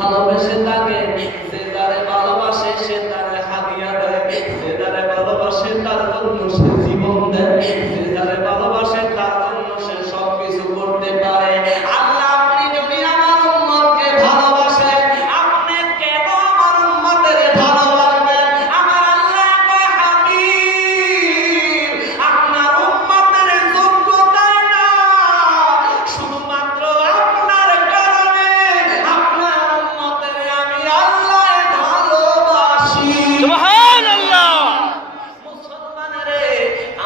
ভালোবেসে থাকে, যে যারে ভালোবাসে সে তারে হাদিয়া দেয়, যে যারে ভালোবাসে তার জন্য সে জীবন দেয়, যে যারে ভালোবাসে তার জন্য সে সবকিছু করতে পারে। আল্লাহ আপনি যদি আমার উম্মতকে ভালোবাসেন, আপনি কেন আমার উম্মতের ভালোবাসবেন? আমার আল্লাহ কয় হাবিব, আপনার উম্মতের যোগ্যতায় না, শুধুমাত্র আপনার কারণে আপনার উম্মতের আমি আল্লাহ ভালোবাসি। সুবহানাল্লাহ। মুসলমানেরে,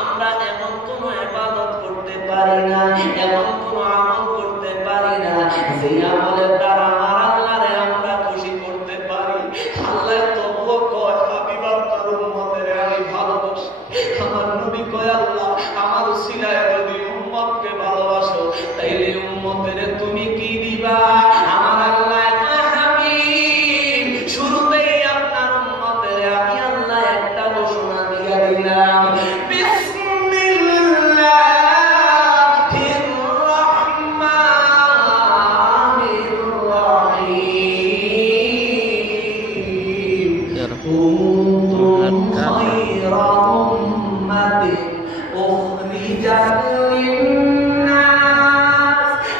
আমরা এমন কোন ইবাদত করতে পারি না, এমন কোন আমল করতে পারি না যে আমলের দ্বারা আমার আল্লাহরে আমরা খুশি করতে পারি। আল্লাহ তবুও কয় হাবিব আপনার উম্মতের আমি ভালোবাসি। আমার নবী কয় আল্লাহ আমার উসিলায় যদি উম্মতকে ভালোবাসো তাইলে উম্মতের তুমি কি দিবা? আমার আল্লাহ কয় হাবিব শুরুতেই আপনার উম্মতের আমি আল্লাহ একটা ঘোষণা দিয়া দিলাম, বিসমিল্লাহির রহমানির রহিম, কুনতুম খায়রা উম্মাতিন উখরিজাত লিন-নাস।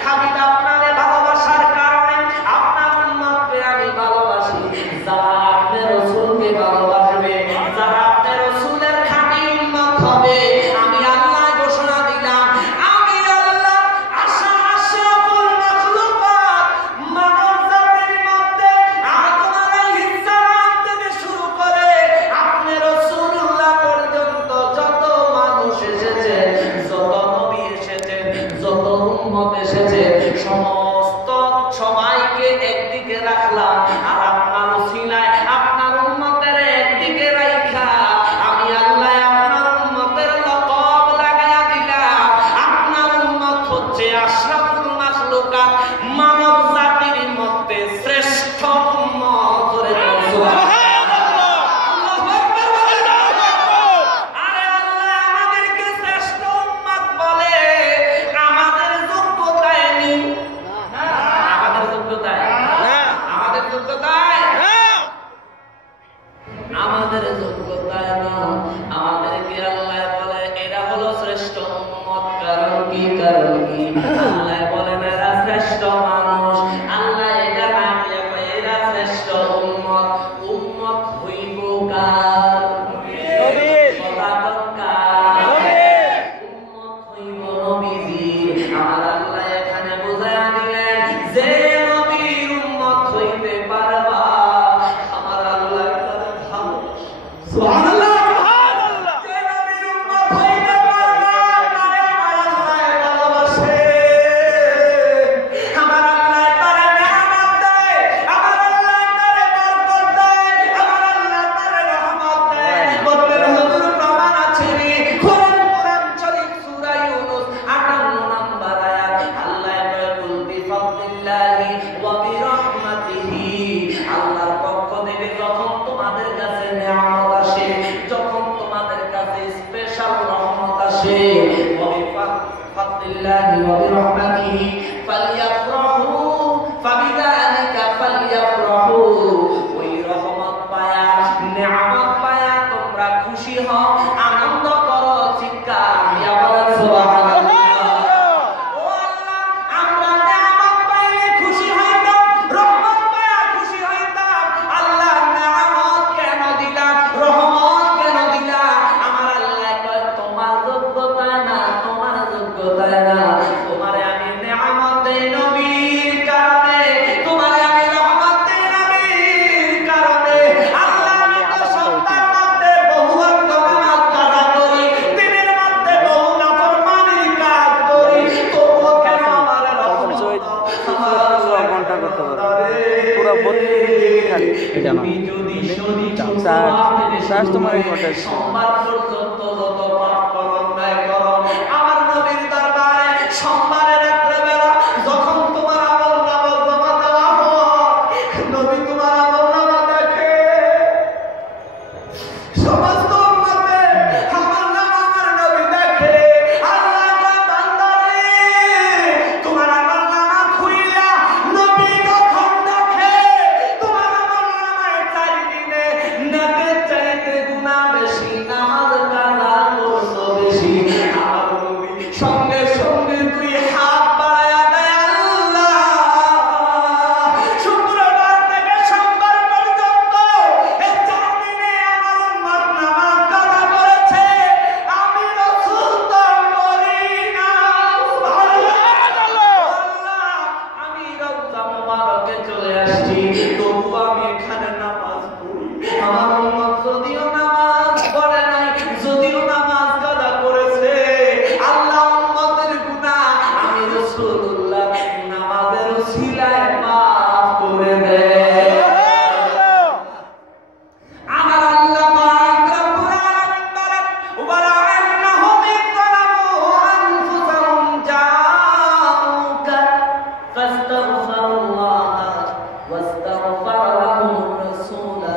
হাবিব আপনারে ভালোবাসার কারণে আপনার উম্মতকে আমি ভালোবাসি। যারা আপনার রাসূলকে ভালোবাসবে, যারা আপনার রাসূলের খাঁটি উম্মত হবে, আমি আল্লাহ ঘোষণা দিলাম, আমি আল্লাহ আশরাফুল মাখলুকাত মানব জাতির মধ্যে আদম আলাইহিস সালাম থেকে শুরু করে আপনার রাসূলুল্লাহ পর্যন্ত যত মানুষ এসেছে, যত নবী এসেছে, যত উম্মত এসেছে, সমস্ত সবাইকে একদিকে রাখলাম, আর আপনার উসিলায় আপনার উম্মতের একদিকে রাখা আমি আল্লাহ আপনার উম্মতের লকব লাগায়া দিলাম। আপনার উম্মত হচ্ছে আশরাফুল মাখলুকাত মানব জাতির মধ্যে শ্রেষ্ঠ উম্মত। সুবহানাল্লাহ। আল্লাহু আকবার। আরে আল্লাহ আমাদেরকে শ্রেষ্ঠ উম্মত বলে, আমাদের যোগ্যতায় নেই। আমাদের যোগ্যতায়, আমাদের যোগ্যতায়, আমাদের যোগ্যতায় না। আমাদেরকে আল্লাহ বলে এরা হলো শ্রেষ্ঠ উম্মত। কারণ কি? কারণ কি? আল্লাহ বলেন এরা শ্রেষ্ঠ মানুষ। আল্লাহ এটা না দিয়ে কয় এরা শ্রেষ্ঠ উম্মত। উম্মত হইব কার? নবীর। সদাকত কার? নবীর। উম্মত হইব নবীজির। আমার আল্লাহ এখানে বুঝায়া দিলেন যে নবীর উম্মত হইতে পারবা, আমার আল্লাহ তারে ভালোবাসে। সুবহানাল্লাহ। সুবহানাল্লাহ। যে নবীর উম্মত হইতে পারবা তারে আমার আল্লাহ ভালোবাসে। আমার আল্লাহ তারে নিয়ামত দেয়, আমার আল্লাহ তারে বরকত দেয়, আমার আল্লাহ তারে রহমত দেয়। বলবেন হুজুর প্রমাণ আছে রে? কোরআন শরীফ সূরা ইউনূস 58 নম্বর আয়াত। আল্লাহ কয় কুল বিফাদলিল্লাহি ওয়া বিরহমাতিহি। আল্লাহর পক্ষ থেকে যখন তোমাদের কাছে নিয়ামত আসে, যখন তোমাদের কাছে স্পেশাল রহমত আসে, ওয়া বিফাদলিল্লাহি ওয়া বিরহমাতিহি ফালইফরাহু ফাবিযালিকা ফালইফরাহু। ওই রহমত পায়া, নিয়ামত পায়া তোমরা খুশি হও, আনন্দ করো, চিৎকার দিয়া বলেন সুবহানাল্লাহ। ও আল্লাহ, আমরা নিয়ামত পাইলে খুশি হইতাম, রহমত পায়া খুশি হইতাম। আল্লাহ নিয়ামত কেন দিলাম, রহমত কেন দিলাম? আমার আল্লাহ কয় তোমার যোগ্যতায় না, তোমার যোগ্যতায় না। তোমারে আমি নিয়ামত দেই নবীর কারণে, তোমারে আমি রহমত দেই নবীর কারণে। আল্লাহ আমি তো সন্তান মধ্যে বহু ওয়াক্ত নামাজ কাজা করি, দিনের মধ্যে বহু নাফরমানির কাজ করি, তবুও কেন আমার রহমত ঘন্টা করতে পারবে পুরো 32 খালি এটা না চার্জ তোমার এই ঘন্টা সোমবার পর্যন্ত যত পাপ করো, অন্যায় করো, আমার নবীর দরবারে সোমবারের রাত্রেবেলা যখন তোমার আমলনামা জমা দেওয়া হয়, নবী তোমার আমলনামা দেখে। সমস্ত উম্মতে আমলনামা আমার নবী দেখে। আল্লাহ কয় বান্দারে, তোমার আমলনামা খুইলা নবী যখন দেখে তবু আমি এখানে নামাজ পড়ি। আমার উম্মত যদিও নামাজ পড়ে নাই, যদিও নামাজ কাদা করেছে, আল্লাহ উম্মতের গুনাহ আমি রাসূলুল্লাহ নামাজের উসিলায় মাফ করে দেয়। আমার আল্লাহ পাক রব্বুল আলামিন বলেন, ওয়ালা আন্নাহুম ইযলামু আনফুসাহুম জাউকা ফাস্তাগফিরুল্লাহ ওয়াস্তাগফার লাহুম রাসূলা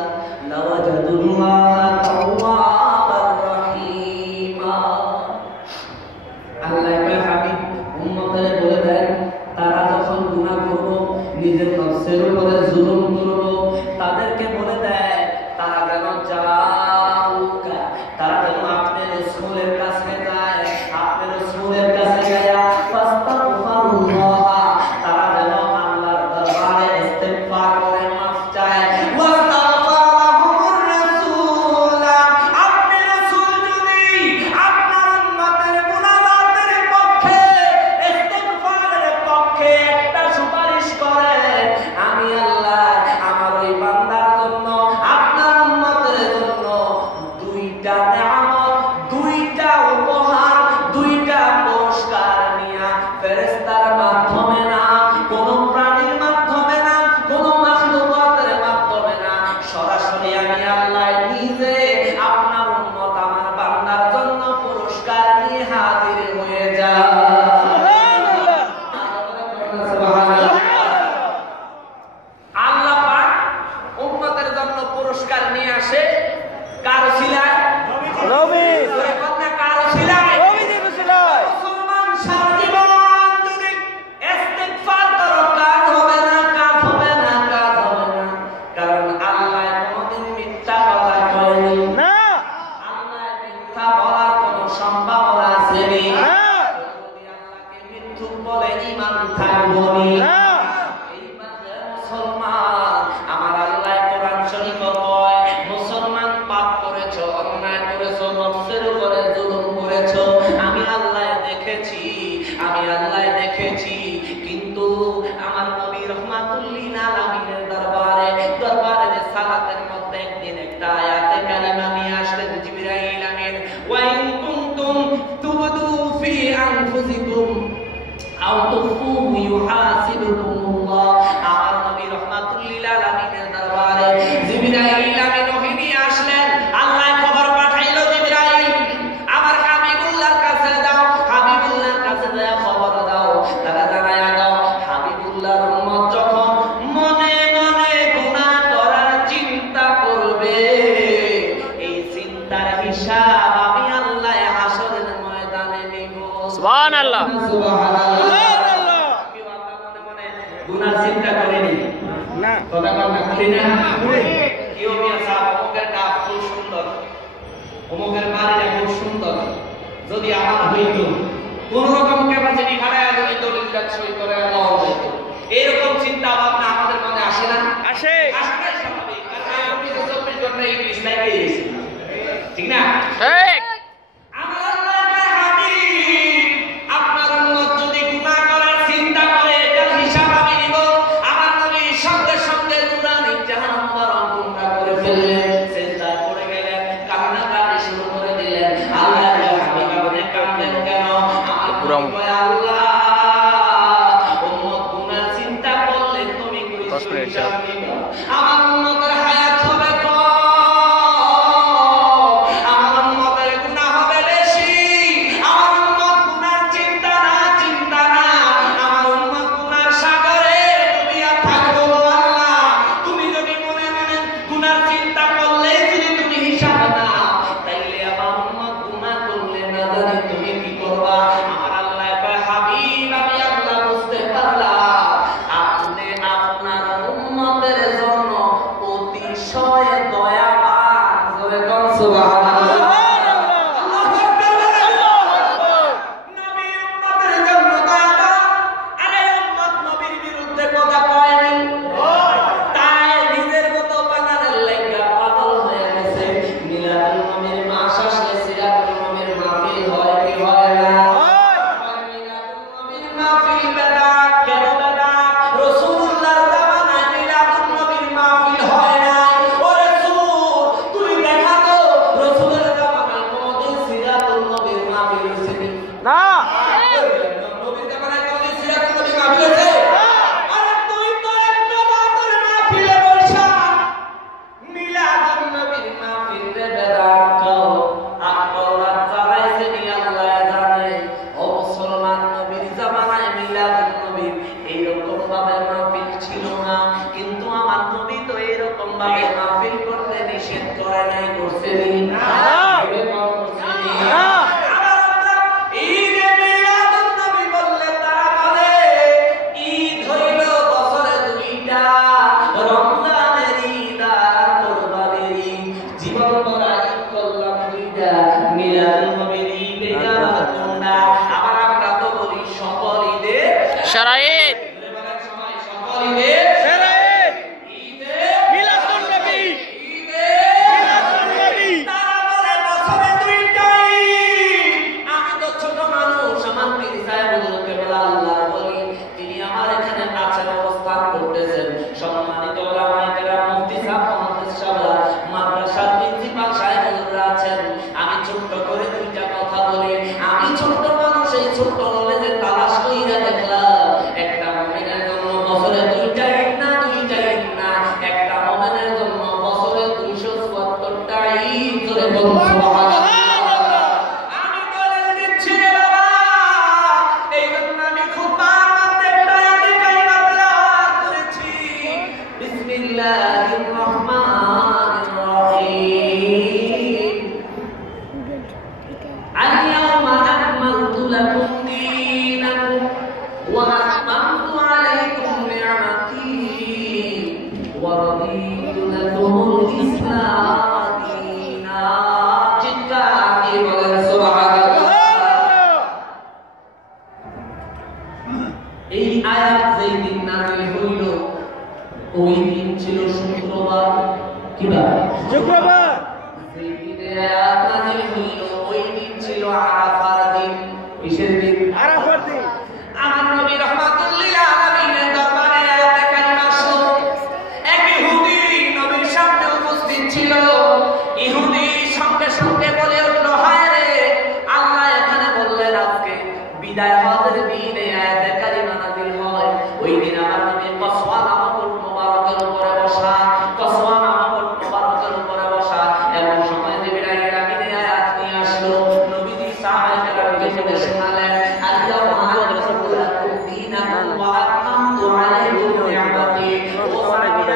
লাওয়াজাদুল্লাহ তাওয়াবার রহিমা। আল্লাহ কয় হাবিব উম্মতের বলে দেন, তারা যখন গুনাহ করবে, নিজের নফসের উপরে জুলুম করবে, তাদেরকে বলে দেয় তারা যেন যাউকা, তারা যেন আপনার রাসূলের কাছে যায়, আপনার রাসূলের কাছে যায় ফাস্তাগফিরুল্লাহ, তারা যেন আল্লাহর দরবারে ইস্তিগফার করে মাফ চায়, ওয়াস্তাগফার লাহুমুর রাসূল, আপনি রাসূল যদি আপনার উম্মতের মুনাজাতের পক্ষে ইস্তিগফারের পক্ষে একটা সুপারিশ করেন, আমি আল্লাহ আমার ওই বান্দার জন্য আপনার উম্মতের জন্য দুইটা নিয়ামত, দুইটা উপহার, দুইটা পুরস্কার নিয়া ফেরেশতার মাধ্যমে না, কোন প্রাণীর মাধ্যমে না, কোন মাখলুকাতের মাধ্যমে না, সরাসরি আমি আল্লাহ নিজে আপনার উম্মত আমার বান্দার জন্য পুরস্কার নিয়ে হাজির হয়ে যায়। আল্লাহ পাক উম্মতের জন্য পুরস্কার নিয়ে আসে কার ওসিলায়? নবী ওই কথা কার ওসিলায়? নবীজির উসিলায়। মুসলমান সারা জীবন যদি ইস্তিগফার করো, কাজ হবে না, কাজ হবে না, কাজ হবে না, কারণ আল্লাহ কোনদিন মিথ্যা কথা কয়নি না আল্লাহ মিথ্যা বলার কোনো সম্ভাবনা আছে নি না যদি আল্লাহকে মিথ্যুক বলে ঈমান থাকবো নি না। মুসলমান আমার আল্লাহ কোরআন শরীফ কয়, মুসলমান পাপ করেছো, অন্যায় করেছো, নফসের উপরে জুলুম করেছো, আমি আল্লাহ দেখেছি, আমি আল্লাহ দেখেছি, কিন্তু আমার নবী রাহমাতুল লিল আলামিনের দরবারে সালাতের মধ্যে একদিন একটা আয়াতে কারিমা নিয়ে আসলেন জিবরাইল আমিন, ওয়া ইন কুনতুম তুবদু ফি আনফুসিকুম আও তুখফুহু ইউহাসিবুকুমুল্লাহ। আমার নবী রাহমাতুল লিল আলামিনের দরবারে জিবরাইল আমিন ওহী নিয়ে আসলেন, আল্লাহ খবর পাঠাইলো, জিবরাইল আমার হাবিবুল্লাহর কাছে যাও, হাবিবুল্লাহর কাছে যায় খবর দাও, তারা জানায়া দাও হাবিবুল্লাহর উম্মত যখন মনে মনে গুনাহ করার চিন্তা করবে, এই চিন্তার হিসাব আমি আল্লাহ হাসরের ময়দানে নিব। সুবহানাল্লাহ সুবহানাল্লাহ। সুবহানাল্লাহ। কেউ আমরা মনে মনে গুনার চিন্তা করেনি না কথা কথা বলি না, কেউ মিয়া সাহেব অমুকের ডাক খুব সুন্দর, অমুকের বাড়িটা খুব সুন্দর, যদি আমার হইতো কোন রকম ক্যাপাসিটি খাড়ায় যদি দলিলটা সই করে দেওয়া হতো, এরকম চিন্তা ভাবনা আমাদের মনে আসে না? আসে আসাটাই স্বাভাবিক, কারণ আমি 24 ঘন্টা ইংলিশ লাইফে গেছি, ঠিক না? ঠিক আমার আল্লাহর হাবিব আপনার উম্মত যদি গুনাহ করার চিন্তা করে, এটার হিসাব আমি নিব। আমার নবী সঙ্গে সঙ্গে নুরানি জাহান্নামের গুনাহ করে ফেললেন, সিজদায় পড়ে গেলেন, কান্নাকাটি শুরু করে দিলেন। আল্লাহর হাবিব আপনি কাঁদলেন কেন? আমার পুরো কয় আল্লাহ উম্মত গুনাহ চিন্তা করলে তুমি কই হিসাব নিবা? আমার উম্মতের হায়াত হবে কম, আমার উম্মতের গুনাহ হবে বেশি, আমার উম্মত গুনার চিন্তা না, আমার উম্মত গুনার সাগরে ডুবিয়া থাকবো। আল্লাহ তুমি যদি মনে মনে গুনার চিন্তা করলে যদি তুমি হিসাব নাও, তাইলে আমার উম্মত গুনাহ করলে না জানি তুমি কি করবা? আমার আল্লাহ কয় হাবিব আমি আল্লাহ বুঝতে পারলাম আপনি আপনার উম্মতের জন্য অতিশয় দয়াবান। জোরে কোন সুবহানাল্লাহ। নবী উম্মতের জন্য দয়াবান, আরে উম্মত নবীর বিরুদ্ধে কথা কয়নি, তাই নিজের মতো বানানোর লাগা পাগল হয়ে গেছে। মিলাদুল নবীর মাস আসলে সিরাতুল নবীর মাহফিল হয় কি হয় না? মিলাদুল নবীর মাহফিল বেদা, কেন বেদা? রাসূলুল্লাহর জামানায় মিলাদুল নবী করছে নি? ঈদে মিলাদুন নবী বললে তারা বলে ঈদ হইল বছরে দুইটা, রমজানের ঈদ আর কোরবানির ঈদ। জীবন ভরা ঈদ করলাম দুইটা, মিলাদুন নবীর ঈদ এটা আমার কোনটা? আবার আমরা তো বলি সকল ঈদে সারা ঈদ, সকল ঈদে সম্মানিত ওলামায়ে কেরাম, মুফতি সাহেব, মুহাদ্দিস সাহেব, মাদ্রাসার প্রিন্সিপাল সাহেবরা আছেন। আমি ছোট্ট করে দুইটা কথা বলি। আমি ছোট্ট মানুষ, এই ছোট্ট নলেজে তালাশ কইরা দেখলাম একটা মুমিনের জন্য বছরে দুইটা ঈদ না, দুইটা ঈদ না, একটা মুমিনের জন্য বছরে 274টা ঈদ। ধরে বলুন সুবহানাল্লাহ। আমি দলিল দিচ্ছি রে বাবা, এই জন্য আমি খুতবার মধ্যে একটা আয়াতে কারিমা তেলাওয়াত করেছি। বিসমিল্লাহির রহমানির রহিম। আল-ইয়াওমা আকমালতু লাকুম দীনাকুম ওয়া আতমামতু আলাইকুম নি'মাতি ওয়া রাদিতু লাকুমুল ইসলাম দীনা। চিৎকার দিয়ে বলেন সুবহানাল্লাহ। এই আয়াত যেই দিন নাযিল হইল, ওই দিন ছিল শুক্রবার। কি বার? শুক্রবার। যেই দিনে আয়াত নাযিল হইল, ওই দিন ছিল আরাফার দিন। কিসের দিন? আরাফার দিন। আমার নবী রাহমাতুল লিল আলামিনের দরবারে আয়াতে কারিমা আসলো। এক ইহুদি নবীর সামনে উপস্থিত ছিল। ইহুদি সঙ্গে সঙ্গে বলে উঠল, হায় রে, আল্লাহ এখানে বললেন আজকে বিদায় হজের দিনে আয়াতে কারিমা নাযিল হয়। ওই দিন আমার নবী কসওয়া নামক উট মুবারকের উপরে বসা, কসওয়া নামক উট মুবারকের উপরে বসা। এমন সময় জিবরাইল আমিন আয়াত নিয়ে আসলো। নবীজি সাহাবায়ে কেরামকে বলে শোনালেন, আল-ইয়াওমা আকমালতু লাকুম দীনাকুম ওয়া আতমামতু আলাইকুম নি'মাতি। ও সাহাবীরা,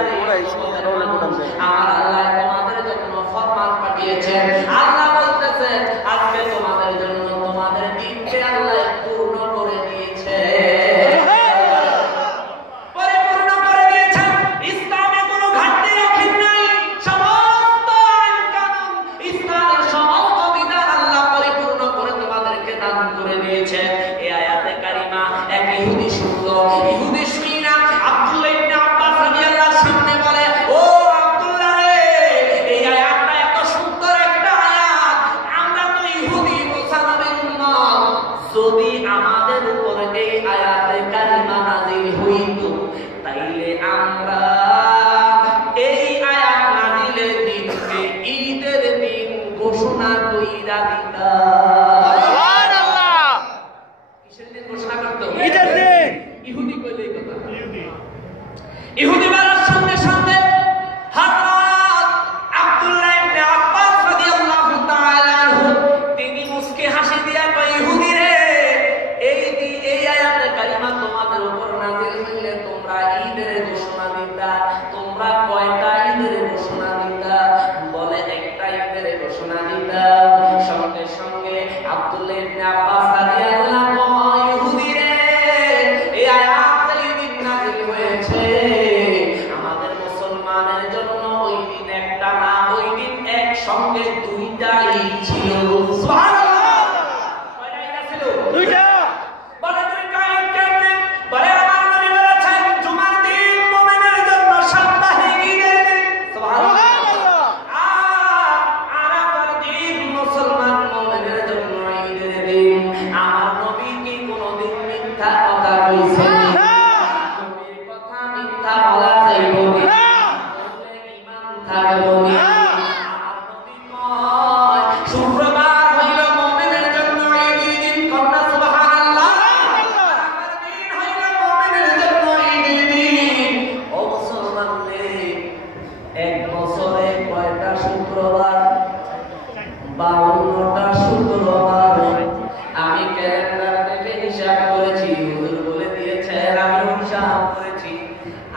আমার আল্লাহ তোমাদের জন্য ফরমান পাঠিয়েছেন। আল্লাহ বলতেছেন আজকে তোমাদের জন্য তোমাদের দিনকে আল্লাহ পূর্ণ করে দিয়েছে, পরিপূর্ণ করে দিয়েছেন। ইসলামে কোনো ঘাটতি রাখেন নাই। সমস্ত আইন কানুন, ইসলামের সমস্ত বিধান আল্লাহ পরিপূর্ণ করে তোমাদেরকে দান করে দিয়েছেন। এই আয়াতে কারিমা এক ইহুদি শুনলো। ইহুদি শুনি না আব্দুল্লাহ ইবনে আব্বাস রাদিয়াল্লাহু সামনে বলে, ও আব্দুল্লাহ রে, এই আয়াতটা এত সুন্দর একটা আয়াত। আমরা তো ইহুদি, মুসা নবীর উম্মত। যদি আমাদের উপরে এই আয়াতে কারিমা নাযিল হইতো, তাইলে আমরা এই আয়াত নাযিলের দিনকে ঈদের দিন ঘোষণা কইরা দিতাম। সুবহানাল্লাহ। কিসের দিন ঘোষণা করতে? ঈদের দিন। ইহুদি কইলে এই কথা। ইহুদি বলার সঙ্গে সঙ্গে হযরত আব্দুল্লাহ ইবনে আব্বাস রাদিয়াল্লাহু তাআলা আনহু তিনি মুস্কি হাসি দিয়া কয়, ইহুদি রে, এই আয়াতে কারিমা তোমাদের উপর নাযিল হইলে তোমরা ঈদের ঘোষণা দিতা। তোমরা কয়টা ঈদের ঘোষণা দিতা? বলে একটা ঈদের ঘোষণা দিতা। সঙ্গে সঙ্গে আব্দুল্লাহ ইবনে আব্বাস রাদিয়াল্লাহু কয়, ইহুদি রে, এই আয়াত এই দিন নাযিল হয়েছে আমাদের মুসলমানের জন্য। ওই দিন একটা না, ওই দিন একসঙ্গে দুইটা ঈদ ছিল। সুবহানাল্লাহ। কয়টা ঈদ ছিল? দুইটা। বলে দুইটা ঈদ কেমনে? বলে আমার নবী বলেছেন জুমার দিন মুমিনের জন্য সাপ্তাহিক ঈদের দিন। সুবহানাল্লাহ। আর আরাফার দিন মুসলমান মুমিনের জন্য ঈদের দিন। আমার নবী কি কোনদিন মিথ্যা কথা কইছেন? না। নবীর কথা মিথ্যা বলা যাইব না। বললে ঈমান থাকবে না। আমার নবী কয় শুক্রবার হইল মুমিনের জন্য ঈদের দিন। কন্যা সুবহানাল্লাহ। আরাফার দিন হইল মুমিনের জন্য ঈদের দিন। ও মুসলমান রে, এক বছরে কয়টা শুক্রবার? 52টা শুক্রবার। আমি ক্যালেন্ডার থেকে হিসাব করেছি, হুজুর বলে দিয়েছেন, আমি হিসাব করেছি।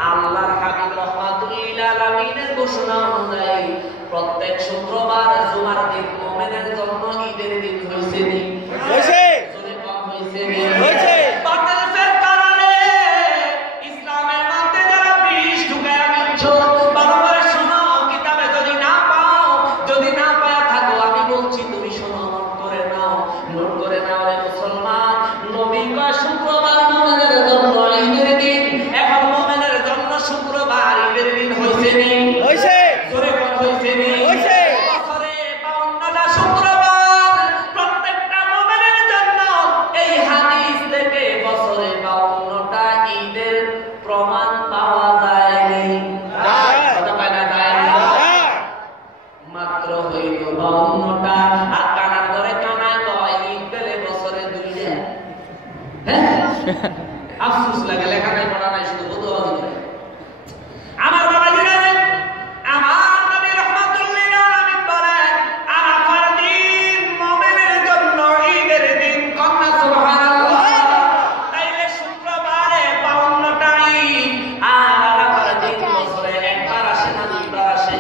আল্লাহর হাবিব রাহমাতুল লিল আলামিনের ঘোষণা অনুযায়ী প্রত্যেক শুক্রবার জুমার দিন মুমিনের জন্য ঈদের দিন হইছে নি হইছে জোরে কম হইছে নি হইছে বাতিলের কারণে ইসলামের মধ্যে যারা বিষ ঢুকায়া দিচ্ছ ভালো করে শোনো কিতাবে যদি না পায়া থাকো আমি বলছি তুমি শোনো নোট করে নাও রে মুসলমান নবী কয় শুক্রবার মুমিনের জন্য ঈদের দিন এখন মুমিনের জন্য শুক্রবার ঈদের দিন হইছে নি হইছে জোরে কম হইছে নি হইছে বছরে 52টা শুক্রবার প্রত্যেকটা মুমিনের জন্য এই হাদিস থেকে বছরে 52টা ঈদের প্রমাণ পাওয়া যায়নি কথা পায় না যায়নি মাত্র হইল 52টা আর কানার ধরে কানায় কয় ঈদ পেলে বছরে 2টা হ্যাঁ আফসোস লাগে লেখা নাই পড়া নাই শুধু বুধ করে আমার বাবা জিরানে আমার নবী রাহমাতুল্লিল আলামিন বলেন আরাফার দিন মুমিনের জন্য ঈদের দিন কন্যা সুবহানাল্লাহ তাইলে শুক্রবারে 52টা ঈদ আর আরাফার দিন বছরে একবার আসে না দুইবার আসে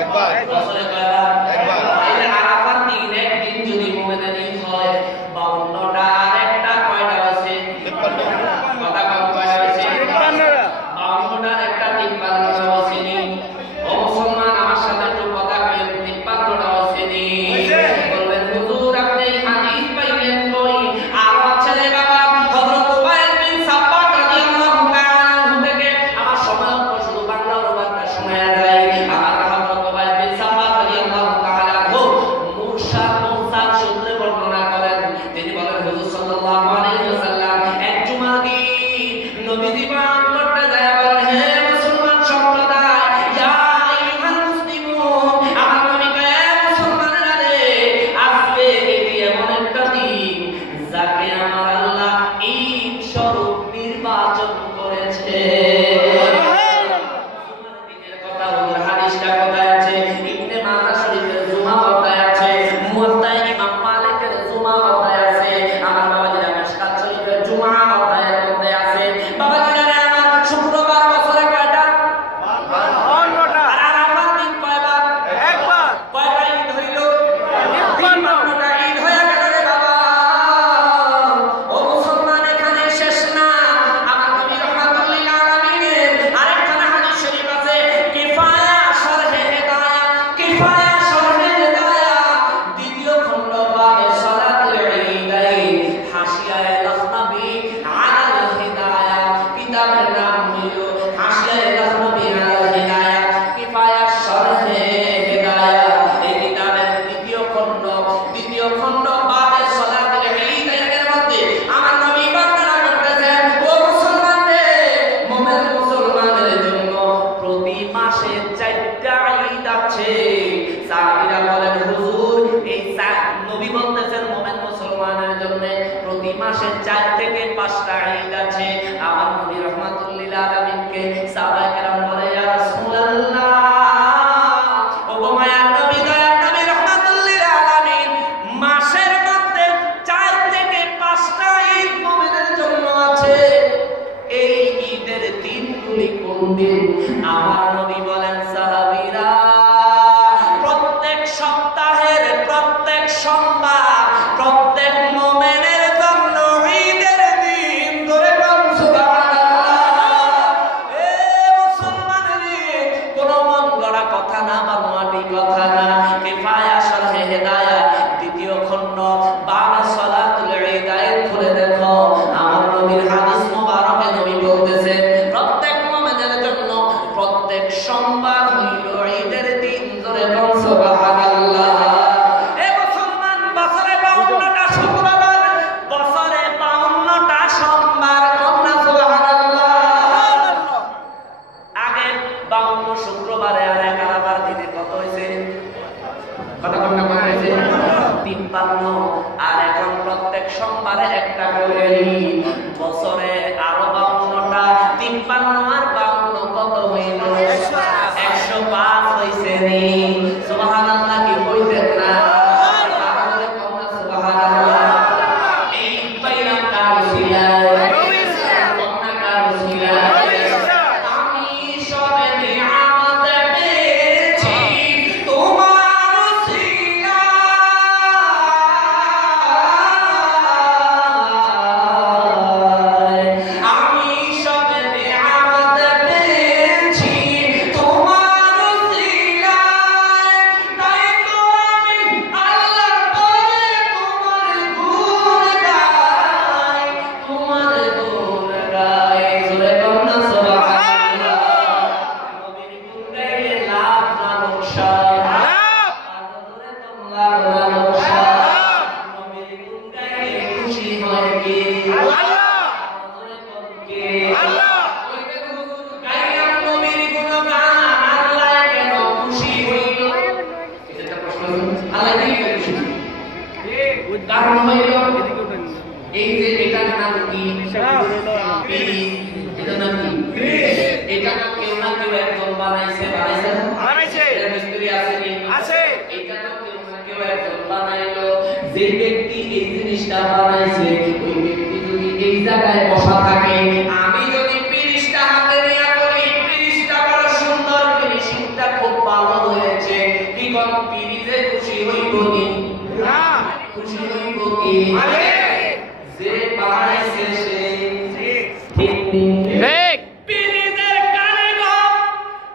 একবার বছরে কয়বার একবার তাইলে আরাফার দিন একদিন যদি মুমিনের ঈদ হয় 52টা আর একটা কয়টা আছে 53 কথা কয়টা আছে 52টার একটা 53টা আছে নি ও মুসলমান আমার সাথে একটু কথা কইেন 53টা আছে নি বললেন হুজুর আপনি এই হাদিস পাইলেন কই আর ছেলে বাবা হযরত উবাইদ বিন সাব্বাত রাদিয়াল্লাহু তাআলা থেকে আমার সময় শুধু বাংলা অনুবাদটা শোনা যায় আমার হযরত উবাইদ বিন সাব্বাত রাদিয়াল্লাহু তাআলা মুরসাদ সূত্রে বর্ণনা করেন তিনি বলেন হুজুর সাল্লাল্লাহু আলাইহি ওয়াসাল্লাম এক জুমা দিন নবীজি পাক করতে যায় বলেন হে মুসলমান সম্প্রদায় ইয়া আইয়ুহাল মুসলিমুন আমার নবী হে মুসলমানেরা রে আজকে এটি এমন একটা দিন যাকে আমার আল্লাহ ঈদ স্বরূপ নির্বাচন করেছে জুমার দিনের কথা ওর হাদিসটা কোথায় আছে ইবনে মাজাহ শরীফের জুমা অধ্যায় আছে মুয়াত্তা ইমাম মালিকের জুমা অধ্যায় আছে আমার বাবাজিরা মিশকাত শরীফের জুমা অধ্যায়ের মধ্যে আছে বাবাজিরা আমার শুক্রবার বছরে কয়টা 52টা আর আরাফার দিন কয়বার একবার কয়টা ঈদ হইল 52টা ঈদ হয়ে গেল রে বাবা ও মুসলমান এখানে শেষ না আমার নবী রাহমাতুল্লিল আলামিনের আরেকখানা হাদিস শরীফ আছে কিফায়া শরহে হিদায়া দ্বিতীয় খণ্ড বাবে সালাতুল ঈদাইন হাসিয়ায়ে লাখনবী আলাল হিদায়া কিতাবের নাম হইল হাসিয়ায়ে লাখনবী আলাল হিদায়া কিফায়া শরহে হিদায়া এই কিতাবের দ্বিতীয় খণ্ড বাবে সালাতুল ঈদাইনের মধ্যে আমার নবী বর্ণনা করতেছেন ও মুসলমানের জন্য প্রতি মাসে 4টা ঈদ আছে সাহাবীরা বলেন হুজুর এই নবী বলতেছেন মুমিন মুসলমানের জন্য প্রতি মাসে 4 থেকে 5টা ঈদ আছে আমার নবী রাহমাতুল্লিল আলামিনকে সাহাবায়ে কেরাম বলে ইয়া রাসূলুল্লাহ ও গো মায়ার নবী দয়ার নবী রাহমাতুল্লিল আলামিন মাসের মধ্যে 4 থেকে 5টা ঈদ মুমিনের জন্য আছে এই ঈদের দিনগুলি কোন দিন আমার নবী বলেন সাহাবীরা প্রত্যেক সপ্তাহের প্রত্যেক সোমবার প্রত্যেক মুমিনের জন্য ঈদের দিন ধরে কোন সুবহানাল্লাহ এ মুসলমান রে কোন মন গড়া কথা না বানোয়াটি কথা না কিফায়া শরহে হিদায়া দ্বিতীয় খণ্ড বাবা সালাতুল ঈদাইন খুলে দেখো আমার নবীর হাদিস মোবারকে নবী বলতেছেন প্রত্যেক মুমিনের জন্য প্রত্যেক সোমবার হইল ঈদের দিন ধরে কোন সুবহানাল্লাহ এ মুসলমান বছরে 52টা শুক্রবার বছরে 52টা সোমবার কোন সুবহানাল্লাহ আগে 52 শুক্রবারে আর এক আরাফার দিনে কত হইছে কথা কম না কত হইছে 53 আর এখন প্রত্যেক সোমবারে একটা করে ঈদ বছরে আরো 52টা 53 আর 52 কত হইল 105 হইছে নি সুবহানাল্লাহ কি কইতেন না তাহলে কম না সুবহানাল্লাহ এই বাইরাম কার ছিলা কম না কার ছিলা আমি সবে নিয়ামত পেয়েছি তোমার কারণ হইল এই যে এটার নাম কি এটা নাম কি এটা তো কেউ না কেউ একজন বানাইছে এটা মিস্ত্রি আছে এটা তো কেউ না কেউ একজন বানাইলো যে ব্যক্তি এই জিনিসটা বানাইছে ওই ব্যক্তি যদি এই জায়গায় বসা থাকে আমি যদি পিরিশটা হাতে নিয়ে বলি পিরিশটা বড় সুন্দর ফিনিশিংটা খুব ভালো হয়েছে কি কোন পিরিজে খুশি হইব কি না খুশি হইব কি যে বানাইছে সে ঠিক ঠিক পিরিজের কারিগর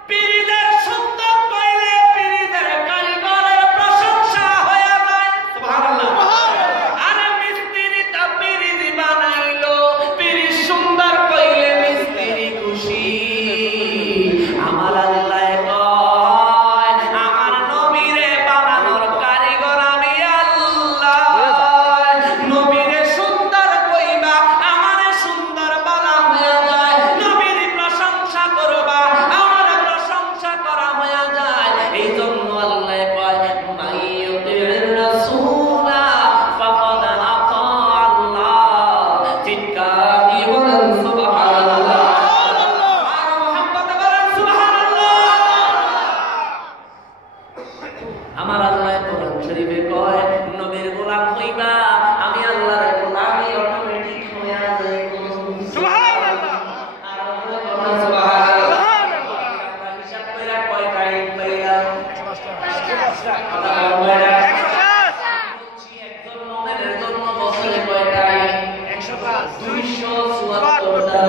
পিরিজের সুন্দর কইলে পিরিজের কারিগরের প্রশংসা হয়ে যায় সুবহানাল্লাহ আরে মিস্ত্রি তা পিরিজ বানাইলো পিরিজ সুন্দর কইলে মিস্ত্রি খুশি আমার আল্লাহ কয় আমার নবীরে বানানোর কারিগর আমি আল্লাহ নবীরে সুন্দর কইবা আমারে সুন্দর বানা হয়ে যায় নবীর প্রশংসা করবা আমার প্রশংসা করা হয়ে যায় এই জন্য আল্লাহ কয় মাইয়ুতির রাসূলা ফাকাদ আতা আল্লাহ চিৎকার দিয়ে বলেন সুবহানাল্লাহ আর মুহাম্মদ বলেন সুবহানাল্লাহ আমার আল্লাহ কোরআন শরীফে কয় নবীর গোলাম হইবা আমি আল্লাহর গোলামি অটোমেটিক হয়ে যায় সুবহানাল্লাহ আর আমরা কোরআন সুবহানাল্লাহ আমরা হিসাব কইরা কয়টা ঈদ পাইলা আমরা কয়টা 105 একজন মুমিনের জন্য বছরে কয়টা ঈদ 105 274টা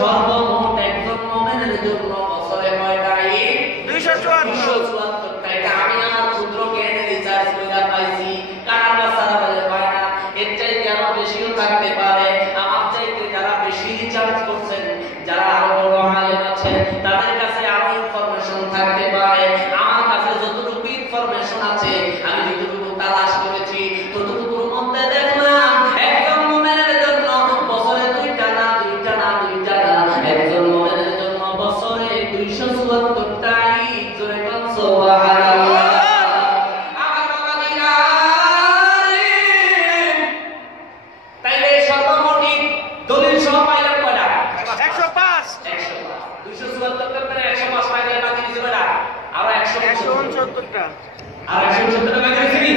সর্বমোট একজন মুমিনের জন্য বছরে কয়টা ঈদ 274টা এটা আমি আমার ক্ষুদ্র জ্ঞানে রিসার্চ কইরা পাইছি কার বাসারা বলে পায় না এর চাইতে আরো বেশিও থাকতে পারে আমার চাইতে যারা বেশি রিসার্চ করছেন যারা আরো বড় আলেম আছেন তাদের কাছে আরো ইনফরমেশন থাকতে পারে আমার কাছে যতটুকু ইনফরমেশন আছে আমি যতটুকু তালাশ করেছি ততটুকুর মধ্যে দেখলাম একজন মুমিনের জন্য বছরে দুইটা না একজন মুমিনের জন্য বছরে 274টা ঈদ জোরে কোন সুবহানাল্লাহ আমার বাবাজিরা তাইলে সর্বমোট দলিল সহ পাইলাম কয়টা 105 274টা করে 105 পাইলে বাকি দিছে কয়টা আর 169টা আর 169টা বাকি আছে কি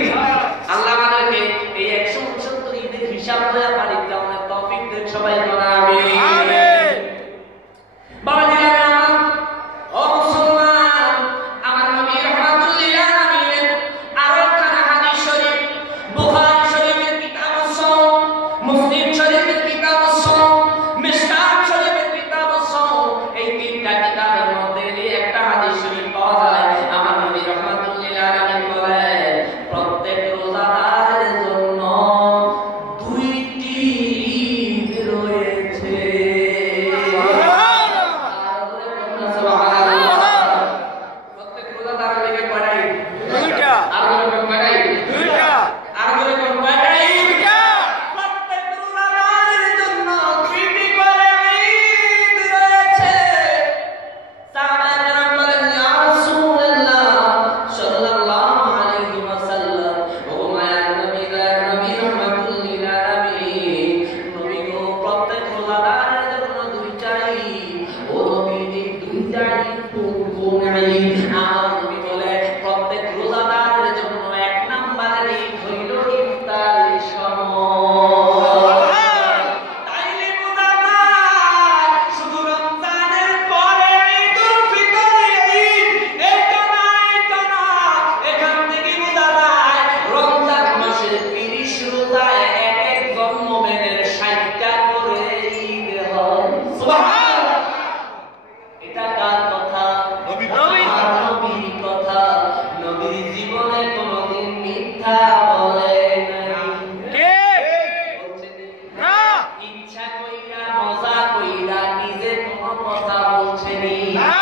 আল্লাহ আমাদেরকে এই 169 ঈদের হিসাব করে বাড়িতে দেওয়ার তৌফিক দেন সবাই বলেন আমিন আমিন বাবাজিরা ও মুসলমান আমার নবী রাহমাতুল লিল আলামিন আর একখানা হাদিস শরীফ বুখারী শরীফের কিতাব সওম মুসলিম শরীফের কিতাব সওম মিশকাত শরীফের কিতাব সওম এই তিনটা কিতাবের মধ্যে একটা হাদিস শরীফ পাওয়া যায় আমার নবী রাহমাতুল লিল আলামিন বলেন প্রত্যেক রোজাদারের জন্য দুইটি ঈদ রয়েছে প্রত্যেক রোজাদারের লেগে কয়টা ঈদ দুইটা আর কয়টা ঈদ দুইটা আর কয়টা ঈদ দুইটা প্রত্যেক রোজাদারের জন্য দুইটি করে ঈদ রয়েছে সাহাবায়ে কেরাম বলেন ইয়া রাসূলুল্লাহ সাল্লাল্লাহু আলাইহি ওয়াসাল্লাম ও মায়া নবী রাহমাতুল লিল আলামিন নবী গো প্রত্যেক রোজাদারের জন্য দুইটা ঈদ ও নবী এই দুইটা ঈদ কোন ঈদ আমার নবী বলে প্রত্যেক রোজাদারের জন্য এক নাম্বারের ঈদ হইল ইফতারের সময় তাইলে বোঝা যায় শুধু রমজানের পরে ঈদুল ফিতরের ঈদ এটা না এখান থেকে বোঝা যায় রমজান মাসের 30 রোজায় একজন মুমিনের 60টা করে ঈদ হয় সুবহানাল্লাহ এটা কার কথা নবীর কথা নবীর জীবনে কোনদিন মিথ্যা বলে নাই ঠিক না ইচ্ছা কইরা মজা কইরা নিজে কোনো কথা বলছেনি না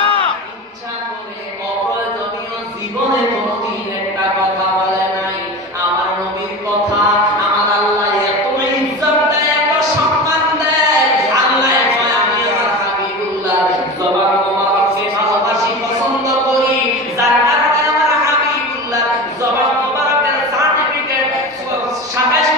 ইচ্ছা করে অপ্রয়োজনীয় জীবনে কোনদিন একটা কথা বলে নাই আমার নবীর কথা আমার আল্লাহ এত ইজ্জত দেয় এত সম্মান দেয় আল্লাহ কয় আমি আমার হাবিবুল্লাহ জবান মোবারককে ভালোবাসি পছন্দ করি যার কারণে আমার হাবিবুল্লাহ জবান মোবারকের সার্টিফিকেট 27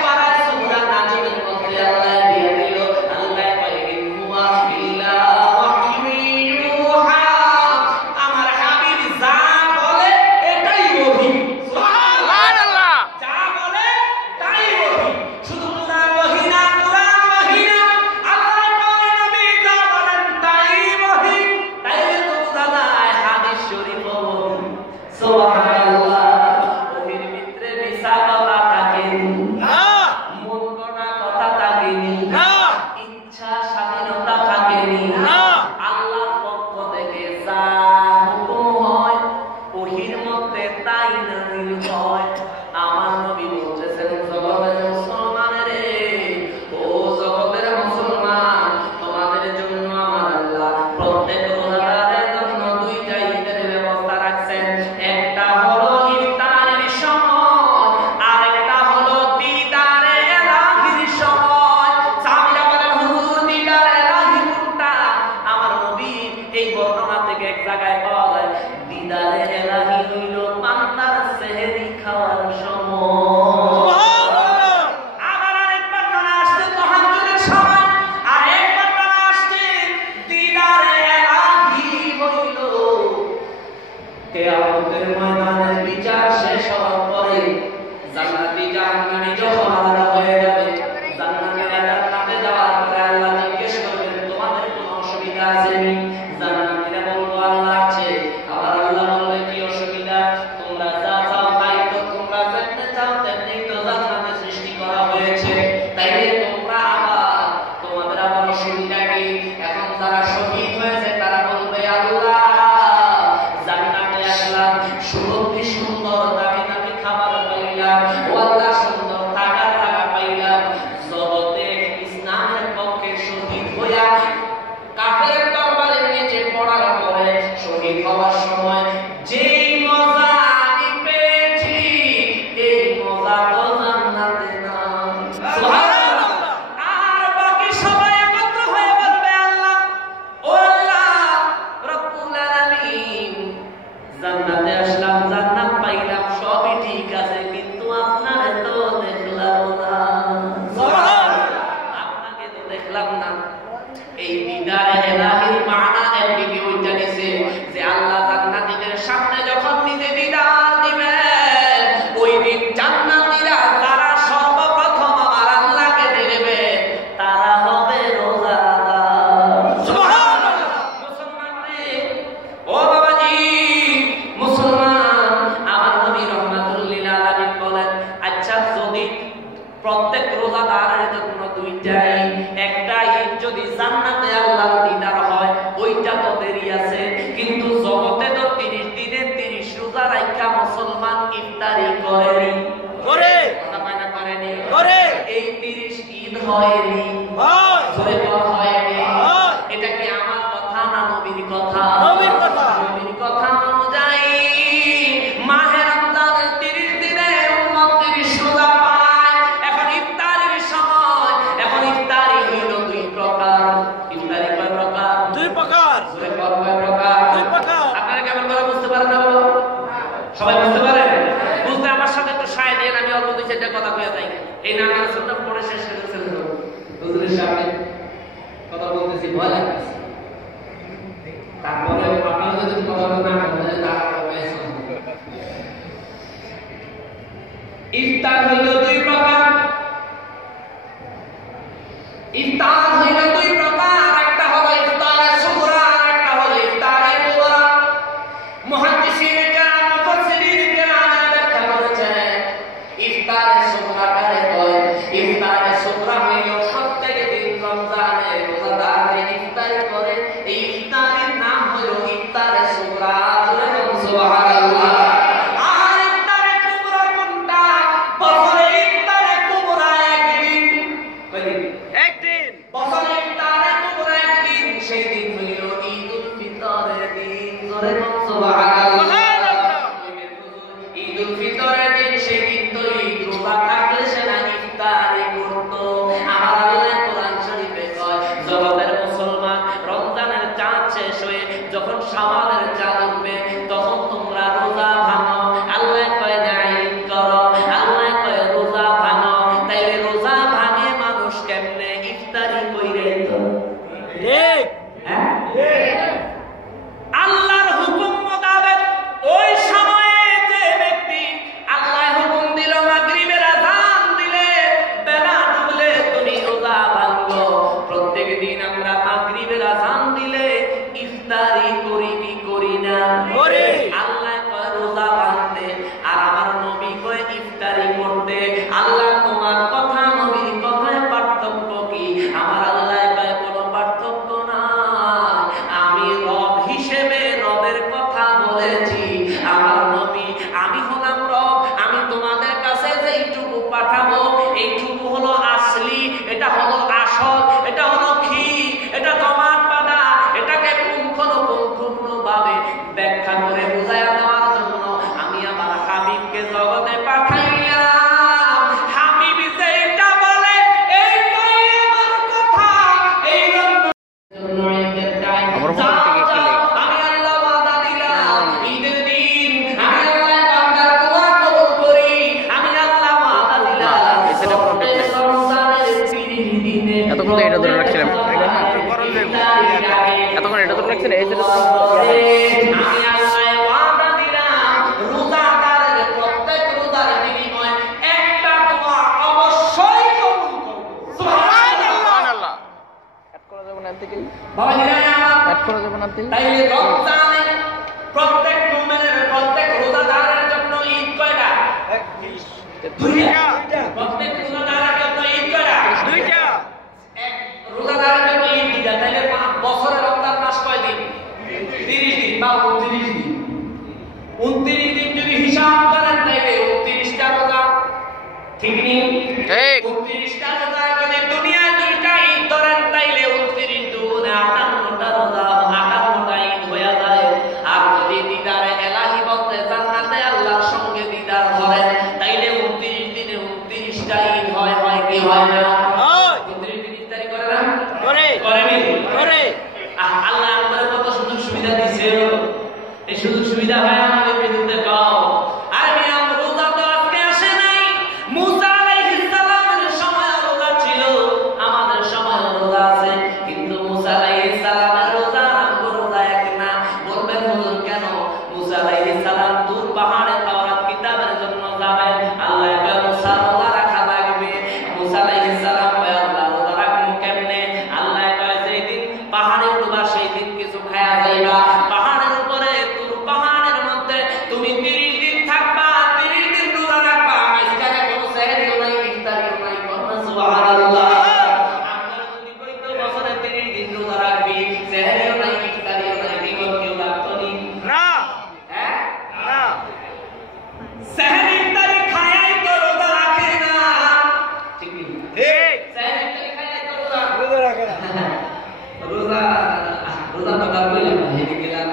দিদারে এলাহি হইল বান্দার সেহরি খাওয়ার সময়। আবার আরেক বর্ণনা আসছে তাহাজ্জুদের সময়, আরেক বর্ণনা আসছে দিদারে এলাহি হইল কিয়ামতের ময়দানে বিচার শেষ হওয়ার পরে জান্নাতি জাহান্নামী যখন আলাদা হয়ে যাবে, জান্নাতীরা জান্নাতে যাওয়ার পরে আল্লাহ জিজ্ঞেস করবেন তোমাদের কোনো অসুবিধা আছে নি? জান্নাতীরা বলবো আল্লাহ আছে। আবার আল্লাহ বলবে কি অসুবিধা? তোমরা যা চাও তাই তো তোমরা যেতে চাও তেমনি তো জান্নাতে সৃষ্টি করা হয়েছে, তাইলে তোমরা আবার তোমাদের আবার অসুবিধা কি? এখন যারা শহীদ হয়েছে তারা বলবে আল্লাহ জান্নাতে আসলাম, সুগন্ধি সুন্দর দামি দামি খাবার পাইলাম, ও আল্লাহ সুন্দর থাকার জায়গা পাইলাম, জগতে ইসলামের পক্ষে শহীদ হইয়া কাফেরের তরবারির নিচে পড়ার পরে শহীদ হওয়ার সময় যেই মজা আমি পেয়েছি এই মজা তো জান্নাতে না। সুবহানাল্লাহ। আর বাকি সবাই একত্র হয়ে বলবে আল্লাহ, ও আল্লাহ রব্বুল আলামিন, জান্নাতে আসলাম, জান্নাত পাইলাম, সবই ঠিক আছে, কিন্তু আপনারে তো দেখলাম না। সুবহানাল্লাহ। আপনাকে তো দেখলাম না। এই দিদারে ইলাহির মানা একদিকে ওইটা নিছে যে আল্লাহ জান্নাতীদের সামনে যখন নিজে দিদার দিবেন, ওই দিন জান্নাতীরা যারা সর্বপ্রথম আমার আল্লাহকে দেখবে তারা হবে রোজাদার। সুবহানাল্লাহ। মুসলমান রে, ও বাবাজি মুসলমান, আমার নবী রাহমাতুল লিল আলামিন বলেন, আচ্ছা যদি প্রত্যেক রোজাদারের জন্য দুইটাই, একটা ঈদ যদি জান্নাতে আল্লাহর দিদার হয় ওইটা তো দেরি আছে, কিন্তু জগতে তো 30 দিনে 30 রোজা রাখা মুসলমান ইফতারি করেনি, করে কথা মানা করেনি, করে এই 30 ঈদ হয়নি, হয় জোরে বল হয়নি। এটা কি আমার কথা না নবীর কথা? নবীর কথা। নবীর কথা অনুযায়ী মাহে রমজানের 30 দিনে উম্মত 30 রোজা পায়। এখন ইফতারির সময়, এখন ইফতারি হইল দুই প্রকার। ইফতারি কয় প্রকার? দুই প্রকার। জোরে বল কয় প্রকার? দুই প্রকার। আপনারা কেমন করে বুঝতে পারেন না? সবাই বুঝতে পারেন? বুঝতে আমার সাথে একটু সায় দিয়ে আমি অল্প দুই চারটা কথা কয়ে যাই। এই নানা রাসূলটা পড়ে শেষ করে ফেলতে হবে। হুজুরের সামনে কথা বলতেছি, ভয় লাগতেছে, তারপরে আপনারা যদি কথা বলেন না বলেন তারা হবে। ইফতার হইল দুই প্রকার। ইফতার হইল দুই প্রকার, একটা হলো ইফতারে সুগরা, একটা হলো ইফতারে কুবরা। মুহাদ্দিসিন কেরাম, মুফাসসিরিন কেরাম ব্যাখ্যা করেছেন ইফতারে সুগরা কারে কয়। ইফতারে সুগরা হইল প্রত্যেক দিন রমজানে রোজাদার ইফতারি করে, এই ইফতারের নাম হলো ইফতারে সুগরা। সুবহানাল্লাহ। আর ইফতারে কুবরা কোনটা? বছরে ইফতারে কুবরা একদিন। কয়দিন? একদিন। বছরে ইফতারে কুবরা একদিন, সেই দিন হইল ঈদুল ফিতরের দিন। জোরে বল সুবহানাল্লাহ। ঈদুল ফিতরের দিন, সেই দিন তো ঈদ রোজা থাকলে সেটা ইফতারি করত। আমার আল্লাহ কোরআন শরীফে কয়, জগতের মুসলমান রমজানের চাঁদ শেষ হয়ে যখন শাওয়ালের চাঁদ উঠবে তখন তোমরা রোজা ভাঙো। আল্লাহ কয় না ঈদ করো, আল্লাহ কয় রোজা ভাঙো। তাইলে রোজা ভাঙে মানুষ কেমনে? ইফতারি কইরে তো। ঠিক? হ্যাঁ ঠিক। আল্লাহর হুকুম মোতাবেক ওই সময়ে যে ব্যক্তি আল্লাহ হুকুম দিল মাগরিবের আযান দিলে, বেলা ডুবলে তুমি রোজা ভাঙো। প্রত্যেক দিন আমরা মাগরিবের আযান দিলে ইফতারি করি কি করি না? করি। আল্লাহ কয় রোজা ভাঙতে, আর আমার নবী কয় ইফতারি করতে। আল্লাহ তোমার কথা নবীর কথায় পার্থক্য কি? আমার আল্লাহ কয় কোনো পার্থক্য নাই, আমি রব হিসেবে রবের কথা বলেছি। আমার নবী, আমি হলাম রব, আমি তোমাদের কাছে যেইটুকু পাঠাবো এইটুকু হলো আসলি, এটা হলো আসল, এটা হলো কি, এটা জমাট বাঁধা, এটাকে পুঙ্খানুপুঙ্খভাবে ব্যাখ্যা করে বুঝাইয়া দেওয়ার জন্য দিন। তাইলে রমজানে প্রত্যেক মুমিনের প্রত্যেক রোজাদারের জন্য ঈদ কয়টা? দুইটা। প্রত্যেক রোজাদারের জন্য ঈদ কয়টা? দুইটা। এক রোজাদারের জন্য ঈদ দুইটা। তাইলে বছরে রমজান মাস কয় দিন? 30 দিন বা 29 দিন। 29 দিন যদি হিসাব করেন তাইলে 29টা রোজা। ঠিক নেই? ঠিক। 29টা রোজা যদি দুনিয়ায় দুইটা ঈদ ধরেন তাইলে 29 দুগুণে 58টা রোজা, 58টা ঈদ হয়ে যায়। আর যদি দিদারে এলাহি বলতে জান্নাতে আল্লাহর সঙ্গে দিদার ধরেন তাইলে 29 দিনে 29টা ঈদ হয় কি হয় না? 29 দিন ইফতারি করে না? করেনি? আল্লাহ আমাদের কত সুযোগ সুবিধা দিয়েছে। এই সুযোগ সুবিধা হয় আমাদের বিরুদ্ধে পাও। আর মিয়া রোজা তো আজকে আসে নাই। মুসা আলাইহিস সালামের সময় রোজা ছিল, আমাদের সময় রোজা আছে, কিন্তু মুসা আলাইহিস সালামের রোজা আর রোজা এক না। বলবেন হুজুর কেন? মুসা আলাইহিস সালাম দূর পাহাড়ে তাওরাত কিতাবের জন্য যাবেন। আল্লাহ কয় মুসা রোজা রাখা লাগবে। মুসা আলাইহিস সালাম কয় আল্লাহ রোজা রাখবো কেমনে? আল্লাহ কয় যেই দিন পাহাড়ে উঠবা সেই দিন কিছু খায়া যাইবা। পাহাড়ের উপরে দূর পাহাড়ের মধ্যে তুমি 30 দিন থাকবা, 30 দিন রোজা রাখবা। মাঝখানে কোনো সেহরিও নাই, ইফতারিও নাই। কন্যা সুবহানাল্লাহ। আমরা যদি কই তো বছরে 30 দিন রোজা রাখবি, সেহরিও নাই, ইফতারিও নাই, বিগত কেউ রাখতো নি? না। হ্যাঁ? না। সেহরি ইফতারি খায়াই তো রোজা রাখে না। ঠিক কি? ঠিক। সেহরি ইফতারি খায়াই তো রোজা রাখে না। রোজা তো করবেই না, হেরে গেলাম।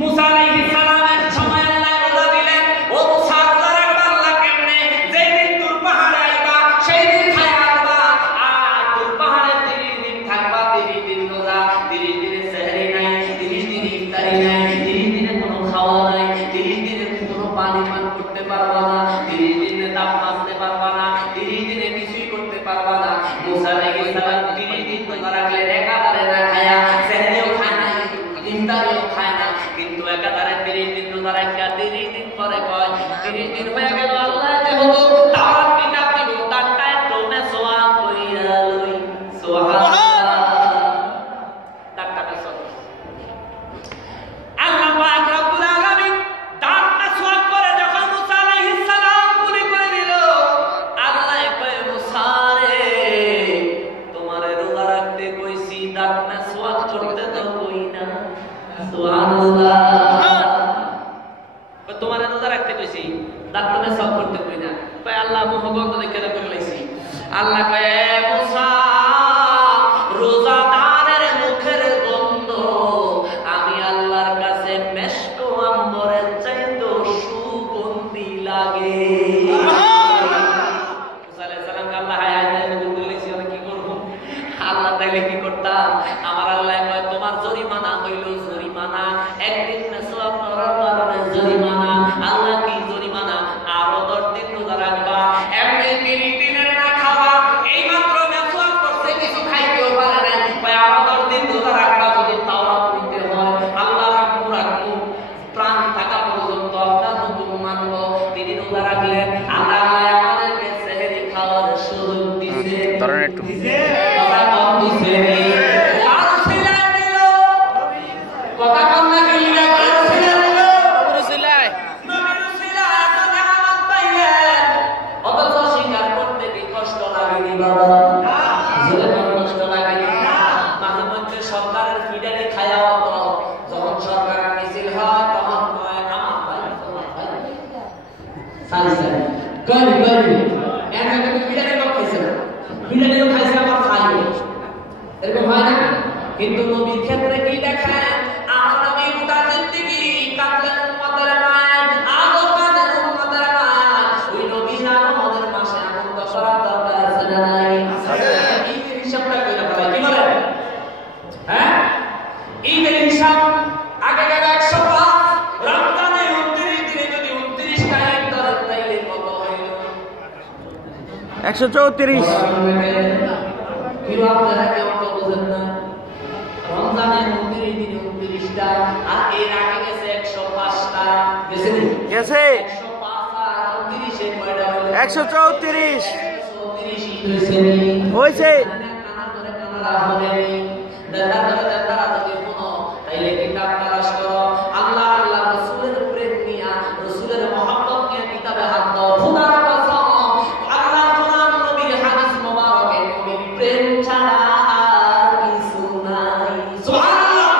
মুসা আলাইহিস সালামের সময় আল্লাহ রোজা দিলেন। ও মুসা রোজা রাখবা আল্লাহ কেমনে? যেই দিন তুর পাহাড়ে আইবা সেই দিন খায়া আসবা। আর তুর পাহাড়ে 30 দিন থাকবা, 30 দিন রোজা, 30 দিনে সেহরি নাই, 30 দিনে ইফতারি নাই, 30 দিনে কোনো খাওয়া নাই, 30 দিনে কোনো পানি পান করতে পারবা না, 30 দিনে দাঁত মাজতে পারবা না, 30 দিনে কিছুই করতে পারবা না। মুসা আলাইহিস সালাম 30 দিন রোজা রাখলেন, একেবারে না খায়া, সেহরিও খায় না, ইফতারিও খায় না, কিন্তু একেবারে 30 দিন রোজা রাখা। 30 দিন পরে কয় 30 দিন হয়ে গেল, আল্লাহ যে হুজুর তাওরাত কিতাব দিব তারটা একটু মেসোয়া কইরা লই। সুবহানাল্লাহ। তারটা মেসোয়া আল্লাহ পাক রব্বুল আলামিন দাঁত মেসোয়া করে যখন মুসা আলাইহিস সালাম পুরি করে দিল, আল্লাহ কয় মুসা রে তোমারে রোজা রাখতে কইছি, দাঁত মেসোয়া করতে তো কই না। সুবহানাল্লাহ। তোমারে রোজা রাখতে কইছি, দাঁত মেসোয়া করতে কই না। কয় আল্লাহ মুখগন্ধ দেখে করে লাইছি। আল্লাহ কয় এ মুসা রোজাদারের মুখের গন্ধ আমি আল্লাহর কাছে মেশক আম্বরের চাইতে সুগন্ধি লাগে। মুসা আলাইহিস সালাম আল্লাহ হায় বলেছি আমি কি করব? আল্লাহ তাইলে কি করতাম? আমার আল্লাহ কয় তোমার জরিমানা হইল জরিমানা, একদিন মেসওয়াক করার কারণে জরিমানা। আল্লাহ কি জরিমানা? আরো 10 দিন রোজা রাখবা। এমনি 30 দিনের না খাওয়া, এইমাত্র মেসওয়াক করছে কিছু খাইতেও পারে না, কয় আরো 10 দিন রোজা রাখবা। যদি তাওরাত নিতে হয় আল্লাহ রাখবো প্রাণ থাকা পর্যন্ত আপনার হুকুম মানবো। তিনি রোজা রাখলেন। আল্লাহ আমাদেরকে সেহরি খাওয়ার সুযোগ দিয়েছে। দিছে কথা কম দিছে। আর সিলাই দিল কথা কম না দিলে আর সিলাই দিল সিলাই নবীর সিলাই এত নিয়ামত পাইলেন, অথচ স্বীকার করতে কি কষ্ট লাগেনি বাবা? জীবনে কষ্ট লাগেনি? মাঝে মধ্যে সরকারের ফিডারি খায়া হতো, যখন সরকারের মিছিল হয় তখন কয় আমার ভাই তোমার ভাই সারি সারি গরি এর আগে ফিডারি কম খাইছে না, ফিডারি তো খাইছে আমার খাইও, এরকম হয় না? কিন্তু নবীর ক্ষেত্রে কি দেখেন? আমার নবী গোটা জিন্দেগি কাটলেন উম্মতের মায়, আজও কাঁদেন উম্মতের মায়। ওই নবীর আমাদের মাসে আনন্দ করার দরকার আছে না নাই? ঈদের হিসাবটা কইরা বলে কি বলেন? হ্যাঁ, ঈদের হিসাব আগে গেল 105, রমজানে 29 দিনে যদি 29টা ঈদ ধরেন তাইলে কত হইল? 134। কি আপনারা কেউ তো বুঝেন না? রমজানে 29 দিনে 29টা, আর এর আগে গেছে 105টা। গেছে নি? গেছে 105 আর 29 এর কয়টা হলো? 134 হইছে নি? হইছে। কানা করে কানা হবে নি। তারা যদি কোনো তাইলে কিতাব তালাশ করো, আল্লাহ আল্লাহ রাসূলের প্রেম নিয়া, রাসূলের মহব্বত নিয়ে কিতাবে হাত দাও। খোদার কসম, আল্লাহ কোরআন নবীর হাদিস মোবারকে নবীর প্রেম ছাড়া আর কিছু নাই। সুবহানাল্লাহ।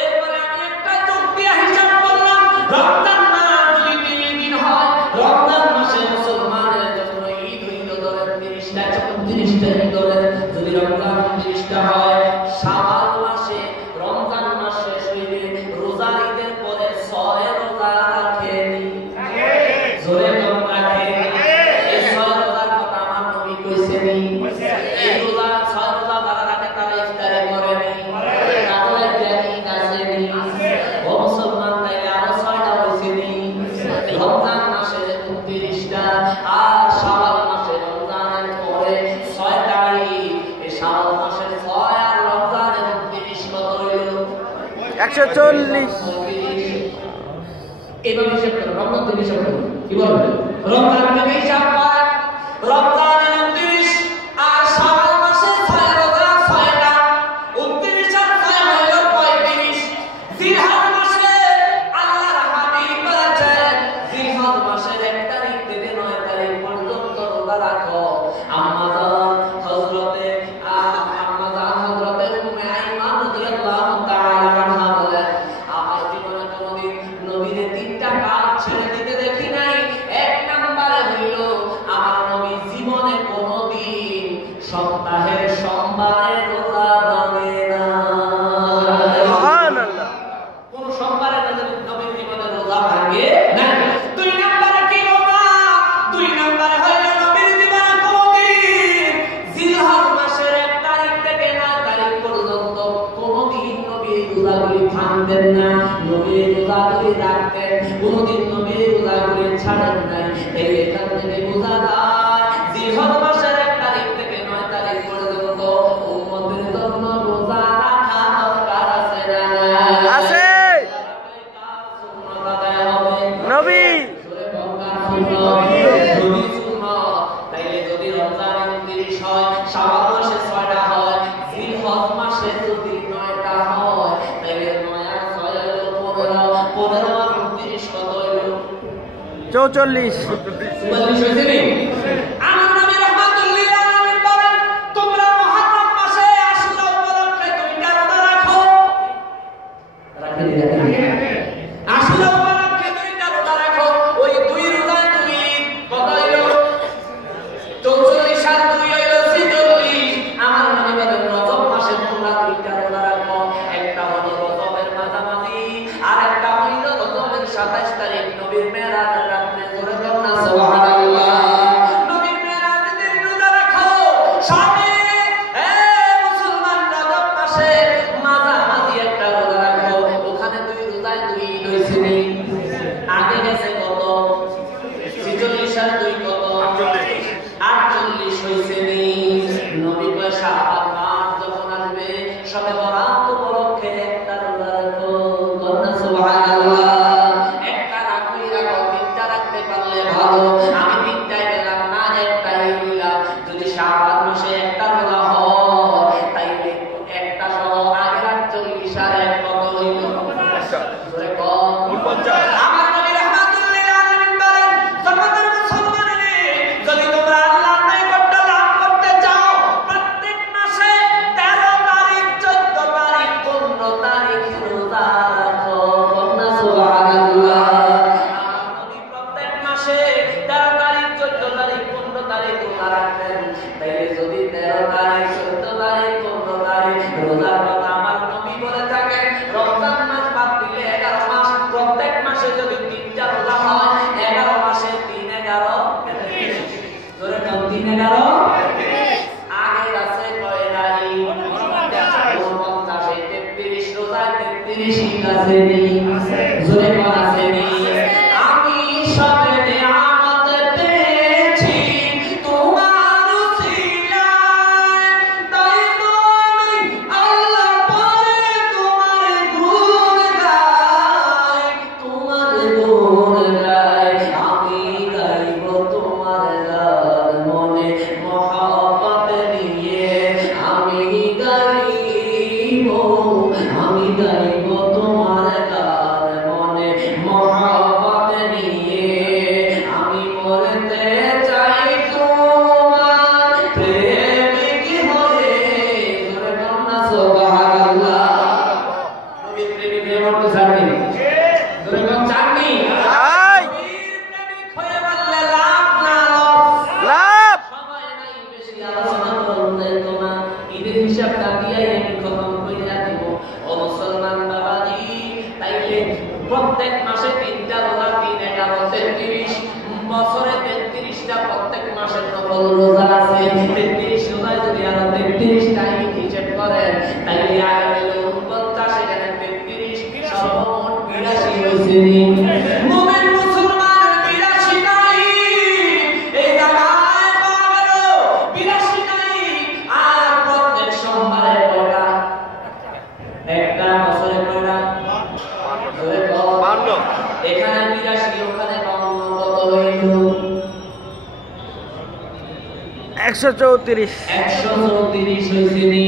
এরপরে আমি একটা চোখ দিয়ে হিসাব করলাম, রমজান মাস 2-3 দিন হয়। রমজান মাসে মুসলমানের জন্য ঈদ হইল ধরেন 30টা 34টা ঈদ ধরেন। যদি রমজান 30টা হয়, শাওয়াল মাসে রমজান মাস শেষ হইলে রোজা ঈদের পরে 6 রোজা রাখেনি। জোরে কম রাখেনি। এই 6 রোজার কথা আমার নবী কইছেনি। এই রোজা 6 রোজা যারা রাখে তারা ইফতারি করেনি। তাহলে জ্ঞানী আসেনি। ও মুসলমান, তাইলে আরো 6টা হইছেনি। রমজান মাসে 29টা আর শাওয়াল মাসে রমজানের পরে 6 তারিখ। এই শাওয়াল মাসের 6 আর রমজানের 29 কত হইল? 140। এভাবে হিসাব করো, রমজান থেকে হিসাব করো। কি বলবেন? রমজান থেকে হিসাব কর। রমজানের 29 আর শাওয়াল মাসে 6 রোজা 6টা। 29 আর 6 হইল 35। জিলহজ মাসে আল্লাহর হাবিব বলেছেন, জিলহজ মাসের 1 তারিখ থেকে 9 তারিখ পর্যন্ত রোজা রাখো। আম্মাজান হযরতে উম্মে আইমান রাদিয়াল্লাহু তাআলা আনহা বলেন, আমার জীবনে কোনদিন নবীর 3টা কাজ ছেড়ে দিতে দেখি নাই। 1 নম্বরে হইল আমার নবী জীবনে কোনদিন সপ্তাহের সোমবারে রোজা ভাঙে না। সুবহানাল্লাহ। কোন সোমবারে নবীর জীবনে রোজা ভাঙে না। 2 নম্বরে কি রোজা? 2 নম্বরে হইল নবীর জীবনে কোনদিন জিলহজ মাসের 1 তারিখ থেকে 9 তারিখ পর্যন্ত কোনদিন নবী রোজাগুলি ভাঙতেন না। নবী রোজাগুলি রাখতেন, কোনদিন নবী রোজাগুলি ছাড়েন নাই। এই এখান থেকে বোঝা যায় জিলহজ মাসের 1 তারিখ থেকে 9 তারিখ পর্যন্ত উম্মতের জন্য রোজা রাখা দরকার আছে না? আছে। সুন্নাত আদায় হবে। নবী তাইলে যদি রমজান 29 হয়, শাওয়াল মাসে 6টা হয়, জিলহজ মাসে যদি 9টা হয়, তাইলে 9 আর 6 হলো 15। 15 আর 29 কত হইল? 44। 44 হইছে নি? আমার নবী রাহমাতুল লিল আলামিন বলেন, তোমরা মুহররম মাসে আশুরা উপলক্ষে 2টা রোজা রাখো। রাখেনি? আশুরা উপলক্ষে 2টা রোজা রাখো। ওই 2 রোজায় 2 কত হইল? 44 আর 2 হইল 46। আমার নবী বলেন, রজব মাসে তোমরা 2টা রোজা রাখো। একটা হলো রজবের মাঝামাঝি, আর একটা হইল রজবের 27 তারিখ নবীর মেরাজের রাতে। জোরে বলুন না সুবহানাল্লাহ। নবীর মেরাজের দিন রোজা রাখো। সামনে মুসলমান রজব মাসে মাঝামাঝি একটা রোজা রাখো। ওখানে 2 রোজায় 2 ঈদ হইছে নি? আগে গেছে কত? 46 আর 2 কত? 48 হইছে নি? নবী কয় শাবান মাস যখন আসবে, সবে বরাত উপলক্ষে একটা রোজা রাখো। বলুন না সুবহানাল্লাহ। একটা রাখলেই রাখো, 3টা রাখতে পারলে ভালো। আমি 3টাই গেলাম না, একটাই রইলাম। যদি শাবান মাসে একটা রোজা হয়, তাইলে একটা সহ আগের 48 আর 1 কত হইল? জোরে কম। 49। আমার নবী রাহমাতুল লিল আলামিন বলেন, জগতের মুসলমানেরা, যদি তোমরা আল্লাহর নৈকট্য লাভ করতে চাও, প্রত্যেক মাসে 13 তারিখ 14 তারিখ 15 তারিখ রোজা রাখো। বলুন না সুবহানাল্লাহ। আমার নবী প্রত্যেক মাসে 13 তারিখ 14 তারিখ 15 তারিখ রোজা রাখতেন। তাইলে যদি 13 তারিখ 14 তারিখ 15 তারিখ রোজার কথা আমার নবী বলে থাকেন, রমজান মাস বাদ দিলে 11 মাস, প্রত্যেক মাসে যদি 3টা রোজা হয়, 11 মাসে 3 11 ধরে নাও 3 11 আগে আছে কয়টা ঈদ? 49 33 রোজায় 33 ঈদ আছে নি? জোরে কোন আছে নি? আমি সবে নিয়ামত পেয়েছি তোমার উসিলায়, তাই তো আমি আল্লাহ পরে তোমার গুণ গাই। তোমার গুণ গাই, আমি গাইব তোমার গান মনে মহব্বত নিয়ে। প্রেমে মরতে চাননি? তুমি কোন চাননি? তাই নবীর প্রেমিক হয়ে বললে লাভ না লস? লাভ সময় নাই বেশি আলোচনা করতে তোমরা ঈদের হিসাবটা দিয়াই আমি খতম কইরা দিব। ও মুসলমান বাবাজি, তাইলে প্রত্যেক মাসে 3টা রোজা, 3 11 33 বছরে 33টা প্রত্যেক মাসে নফল রোজা আছে। 33 রোজায় যদি আরো 33টা হিসাব করেন তাইলে আগামী 49 এখানে 33 সর্বমোট 82 হইছে। মুমিন মুসলমান 82 নাই, এই জায়গায় পাওয়া গেল 82 নাই। আর প্রত্যেক সোমবারে কয়টা? একটা বছরে কয়টা? ধরে কও। এখানে 82 ওখানে 52 কত হইল? 134 134 হইছে নি।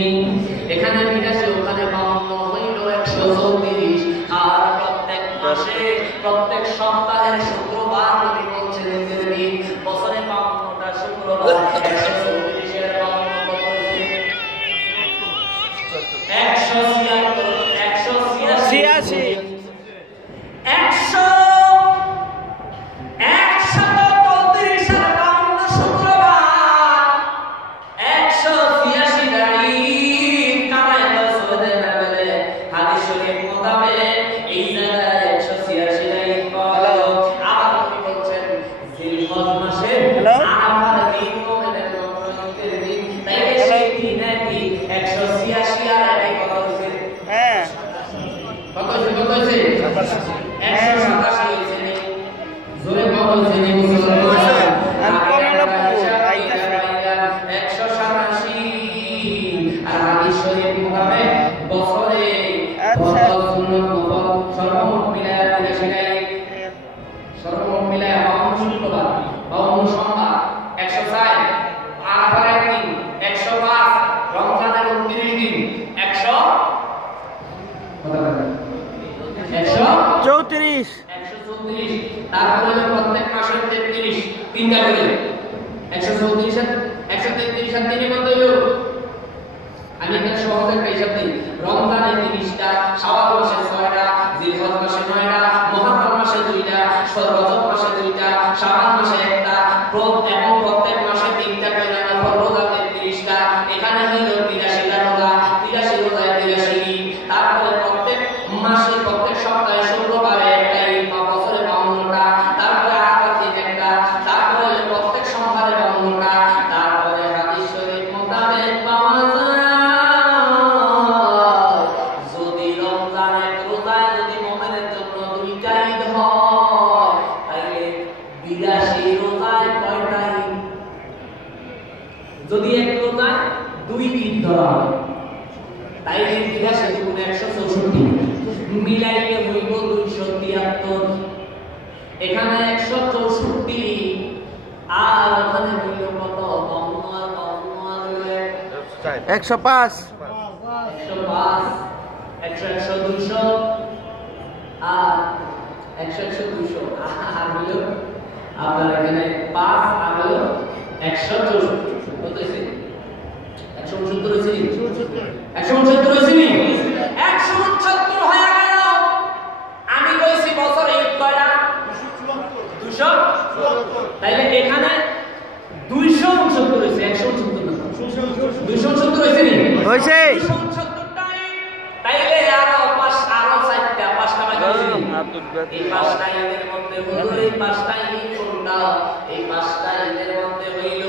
এখানে 82 ওখানে 52 হইল 134। আর প্রত্যেক মাসে প্রত্যেক সপ্তাহের শুক্রবার নবী বলছেন ঈদের দিন, বছরে 52টা শুক্রবার 134 এর 52 কত হইছে? 186 হ্যাঁ কত হইছে? 187 হইছে নি। জোরে কত হইছে নি মুসলমান? আমি কমলাপুর আইতাছি 187। আর হাদিস শরীফ মোতাবেক বছরে আচ্ছা। সর্বমোট মিলায়া 82 নাই। সর্বমোট মিলায়া 52 শুক্রবার, 52 সোমবার, 104 আরাফার একদিন, 105 রমজানের 29 দিন, 100 34 134। তারপরে হলো প্রত্যেক মাসে 33 তিনটা করে 134 133 আর তিনে কত হলো? আমি এখানে সহজে একটা হিসাব দিই। রমজানে 30টা, শাওয়াল মাসে 6টা, জিলহজ মাসে 9টা, মুহররম মাসে 2টা, রজব মাসে 2টা, শাবান মাসে 1টা, এখন প্রত্যেক মাসে 3টা করে নফল রোজা 33টা। এখানে হলো 83টা রোজা, 83 রোজায় 83। তারপরে প্রত্যেক মাসে প্রত্যেক সপ্তাহে শুক্রবারে একটা ঈদ বা বছরে 52টা, তারপরে আরাফার দিন একটা, তারপরে প্রত্যেক সোমবারে 52টা, তারপরে হাদিস শরীফ মোতাবেক পাওয়া যায় যদি রমজানের রোজায় যদি মুমিনের জন্য 2টা ঈদ হয় তাহলে 82 রোজায় কয়টা ঈদ? যদি এক রোজায় 2 ঈদ ধরা হয় তাইলে 82 গুণ 164 মিলাইলে হইব 273। এখানে 164 আর ওখানে হইল কত? 105 105 100 200 আর 100 200 আর হইল আপনার এখানে 5 আর হইল 164 কত হইছে? 169 হইছে নি? 169 হইছে নি? 169 হয়ে গেল। আমি কইছি বছরে ঈদ কয়টা? 200। তাইলে এখানে 269 হইছে, 169 না 269 হইছে নি? হইছে 269 টাই। তাইলে আরো 4টা 5টা বাকি হইছে নি? এই 5টা ঈদের মধ্যে হলো এই 5টা ঈদ কোনটা? এই 5টা ঈদের মধ্যে হইল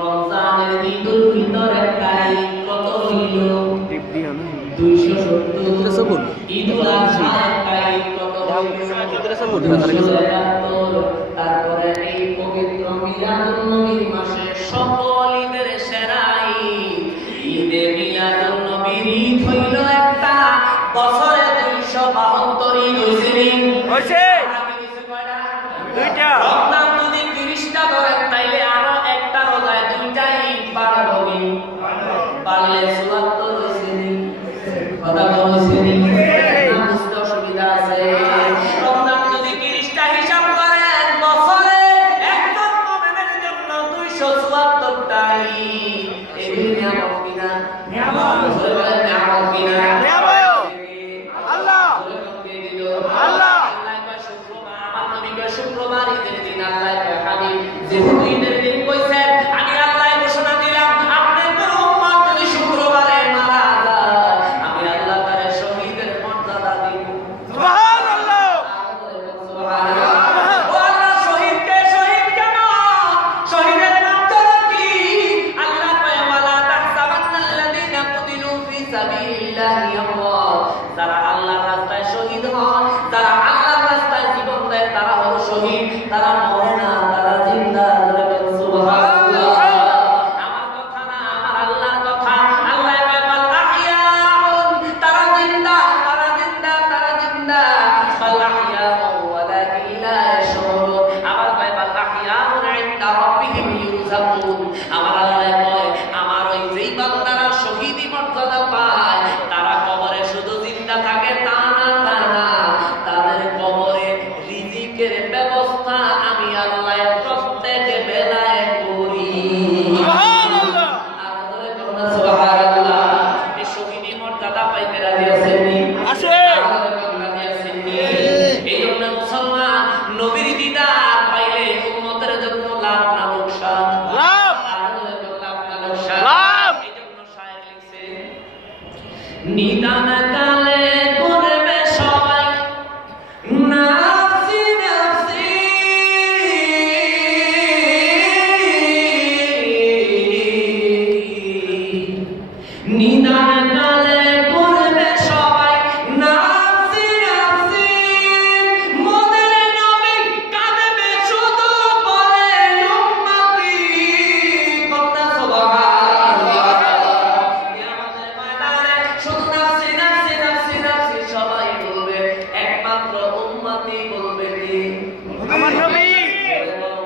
রমজানের ঈদুল ফিতর একটা ঈদ, কত হইল? 270। ঈদুল আযহা একটা ঈদ, কত হইল? 271। তারপরে এই পবিত্র মিলাদুন নবীর মাসে সকল ঈদের সেরা ঈদ ঈদে মিলাদুন নবীর ঈদ হইল একটা, বছরে 272 ঈদ হইছে নি? হইছে আগে হইছে কয়টা? 2টা। রমজান যদি 30টা ধরেন তাইলে আরো একটা রোজায় 2টা ঈদ বাড়াবো নি? পারলে 74 হইছে নি? কথা হইছে নি? না বুঝতে অসুবিধা আছে? রমজান যদি 30টা হিসাব করেন বছরে একজন মুমিনের জন্য 274টা ঈদ। এগুলি নিয়ামত কিনা? নিয়ামত। বলেন নিয়ামত কিনা? নিয়ামত। আল্লাহ আল্লাহ কয় শুক্রবার, আমার নবী কয় শুক্রবার ঈদের দিন, আল্লাহ কয় হাবিব যেহেতু ঈদের দিন কইছেন, আমি আল্লাহ ঘোষণা দিলাম আপনার কোন উম্মত যদি শুক্রবারে মারা যায়, আমি আল্লাহ তারে শহীদের মর্যাদা দিব। সুবহানাল্লাহ, সুবহানাল্লাহ। ও আল্লাহ, শহীদকে শহীদ কেন? শহীদের মর্যাদা কি? আল্লাহ কয় ওয়ালা তাহসাবান্নাল্লাযীনা কুতিলু ফি সাবিলিল্লাহি আমওয়াত, যারা আল্লাহর রাস্তায় শহীদ হয়, যারা আল্লাহর রাস্তায় জীবন দেয়, তারা হলো শহীদ, তারা মরে না, তারা জিন্দা। সুবহানাল্লাহ। আমার কথা না, আমার আল্লাহর কথা। আল্লাহ কয় বাল আহইয়াউন, তারা জিন্দা, তারা জিন্দা, তারা জিন্দা। বাল আহইয়াউন ওয়ালাকিন লা ইয়াশউরুন। আবার কয় বাল আহইয়াউন ইনদা রাব্বিহিম ইউরযাকুন। আমার আল্লাহ কয় আমার ওই যেই বান্দারা শহীদি মর্যাদা পায়, তারা কবরে শুধু জিন্দা থাকে তা না, তা না, তাদের কবরে রিজিকের ব্যবস্থা আমি আল্লাহ প্রত্যেক বেলায় করি। সুবহানাল্লাহ, আর ধরে বলুন সুবহানাল্লাহ। এই শহীদি মর্যাদা পাইতে রাজি আছেন নি? আছে। রাজি আছেন নি? এই জন্য মুসলমান নবীর দিদার পাইলে উম্মতের জন্য লাভ না লোকসান? লাভ। লাভ না লোকসান? লাভ। এই জন্য শায়ের লিখছে নিদান কালে করবে সবাই নাফসি নাফসি, নিদান কালে করবে সবাই নাফসি নাফসি, মোদের নবী কাঁদবে শুধু বলে উম্মতি। কন্যা সুবহানাল্লাহ। কিয়ামতের ময়দানে শুধু নাফসি নাফসি নাফসি নাফসি সবাই বলবে, একমাত্র উম্মতি বলবে কি? আমার নবী।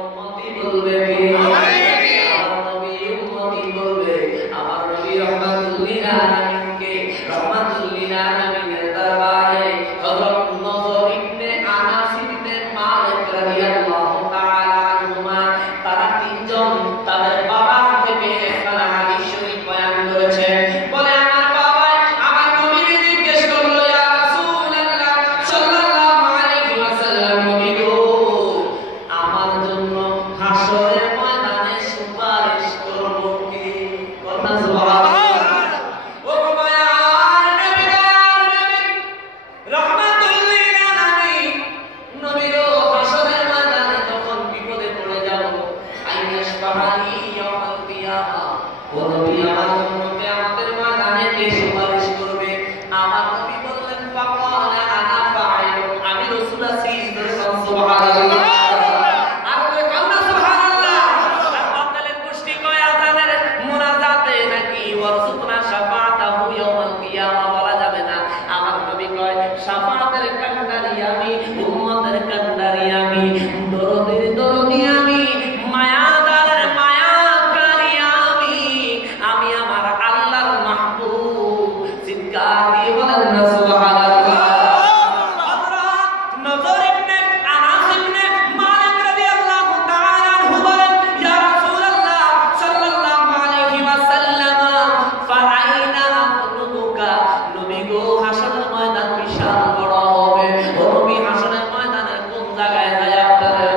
উম্মতি বলবে কি? আমার নবী। উম্মতি বলবে আমার নবী রহমাতুল লিল আলামিনকে। রহমাতুল লিল আলামিনের দরবারে হযরত নজর ইবনে আনাস ইবনে মালিক রাদিয়াল্লাহু তাআলা আনহুমা, তারা তিনজন তাদের বাবা থেকে একটা হাদিস শরীফ বয়ান করেছে। বলে আমার বাবা আমার নবীকে জিজ্ঞেস করলো, ইয়া রাসূলুল্লাহ সাল্লাল্লাহু আলাইহি ওয়াসাল্লাম, নবী গো আমার জন্য হাশরের ময়দানে সুপারিশ করব কি? কথা সুবহানাল্লাহ। ও মায়ার নবী, রহমাতুল লিল আলামিন, নবী গো হাশরের ময়দানে যখন বিপদে পড়ে যাও, আইয়াশ বাহানি ইয়াউমাল কিয়ামা, ও নবী আমার জন্য কিয়ামতের ময়দানে কে সুপারিশ করবে? আমার নবী বললেন ফাকালা আনা ফাইলুন, আমি রাসূল আছি। সুবহানাল্লাহ। আর ওই কন্যা সুবহানাল্লাহ। আর বাতালের গোষ্ঠী কয় আযানের মুনাজাতে নাকি ওয়ারযুকনা শাফাআতাহু ইয়াউমাল কিয়ামা বলা যাবে না। আমার নবী কয় শাফাআতের কান্ডারি আমি, উম্মতের কান্ডারি আমি, দরদের দরদি আমি, মায়াদারের মায়াকারী আমি, আমি আমার আল্লাহর মাহবুব। চিৎকার দিয়ে বলেন না সুবহানাল্লাহ। হযরত নজর ইবনে আনাস ইবনে মালিক রাদিয়াল্লাহু তাআলা আনহু বলেন, ইয়া রাসূলুল্লাহ সাল্লাল্লাহু আলাইহি ওয়াসাল্লাম, ফাআইনা আতলুকা, নবী গো হাশরের ময়দান বিশাল বড় হবে। ও নবী হাশরের ময়দানে কোন জায়গায় যায় আপনারা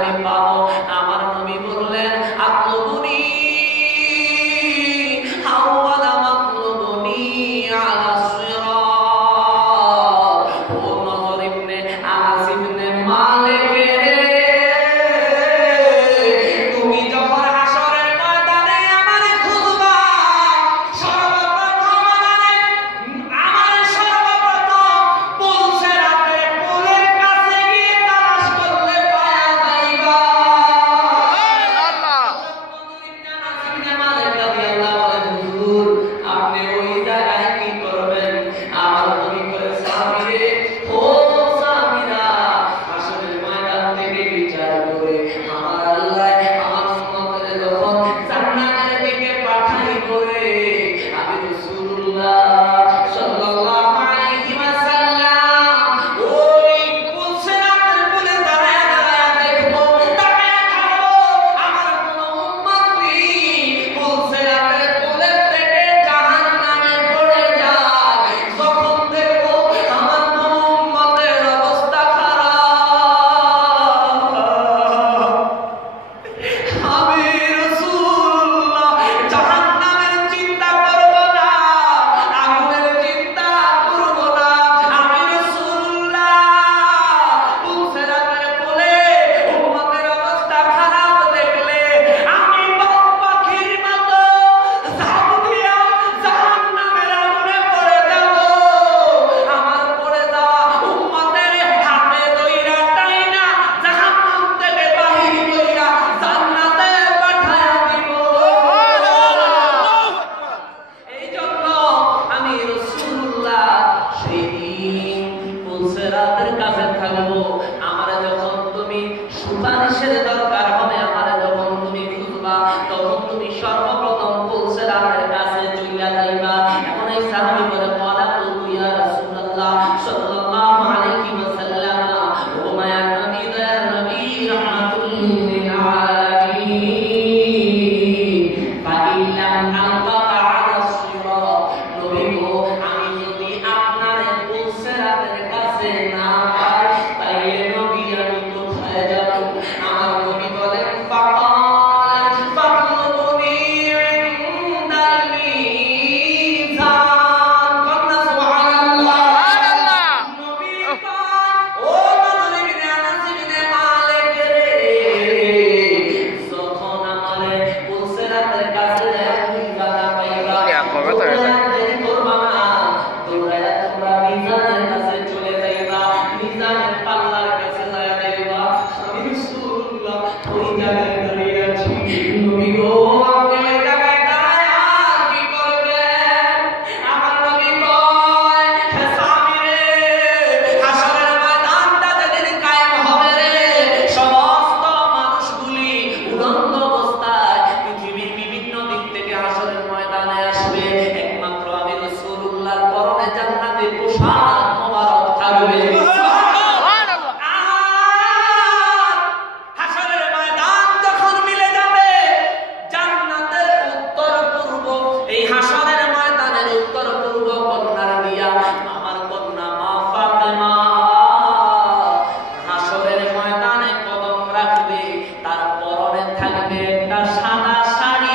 পুলসেরাতের কাছে থাকবো। আমার যখন তুমি সুপারিশের দরকার হবে, আমার যখন তুমি খুঁজবা, তখন তুমি সর্বপ্রথম পুলসেরাতের কাছে চইলা যাইবা। এখন এই সাহাবী বলে বলা তো ইয়া রাসূলুল্লাহ সাল্লাল্লাহু আলাইহি ওয়াসাল্লাম, ও মায়ার নবী দয়ার নবী রাহমাতুল লিল আলামিন, ফাইল্লাম আনকাতা আলা সিরাত, নবী গো আমি যদি আপনার পুলসেরাতের কাছে না পাই, তাইলে নবী আমি কোথায় যাব? আমার নবী বলেন ফাকাল ফাকলুনি ইনদাল মিজান। কন্না সুবহানাল্লাহ। নবী পাক ও মালিক ইবনে আনাস ইবনে মালিক রে, যখন আমারে পুলসেরাতের কাছে যাইবা না পাইবা, দেরি করবা না, দৌড়ায়া তোমরা মিজানের কাছে চলে যাইবা, মিজানের পাল্লার কাছে যায় যাইবা। আমি রাসূলুল্লাহ ওই জায়গায় দাঁড়িয়ে আছি, নবী গো আপনি ওই জায়গায় দাঁড়ায়া কি করবেন? আমার নবী কয়, হে স্বামী রে, হাসরের ময়দানটা যেদিন কায়েম হবে রে, সমস্ত মানুষগুলি উলঙ্গ অবস্থায় পৃথিবীর বিভিন্ন দিক থেকে হাসরের ময়দানে আসবে, একমাত্র আমি রাসূলুল্লাহর পরনে জান্নাতের পোশাক মোবারক থাকবে। হাসরের ময়দান যখন মিলে যাবে, জান্নাতের উত্তর পূর্ব, এই হাসরের ময়দানের উত্তর পূর্ব কর্নার দিয়া আমার কন্যা মা ফাতেমা হাসরের ময়দানে কদম রাখবে, তার পরনে থাকবে একটা সাদা শাড়ি।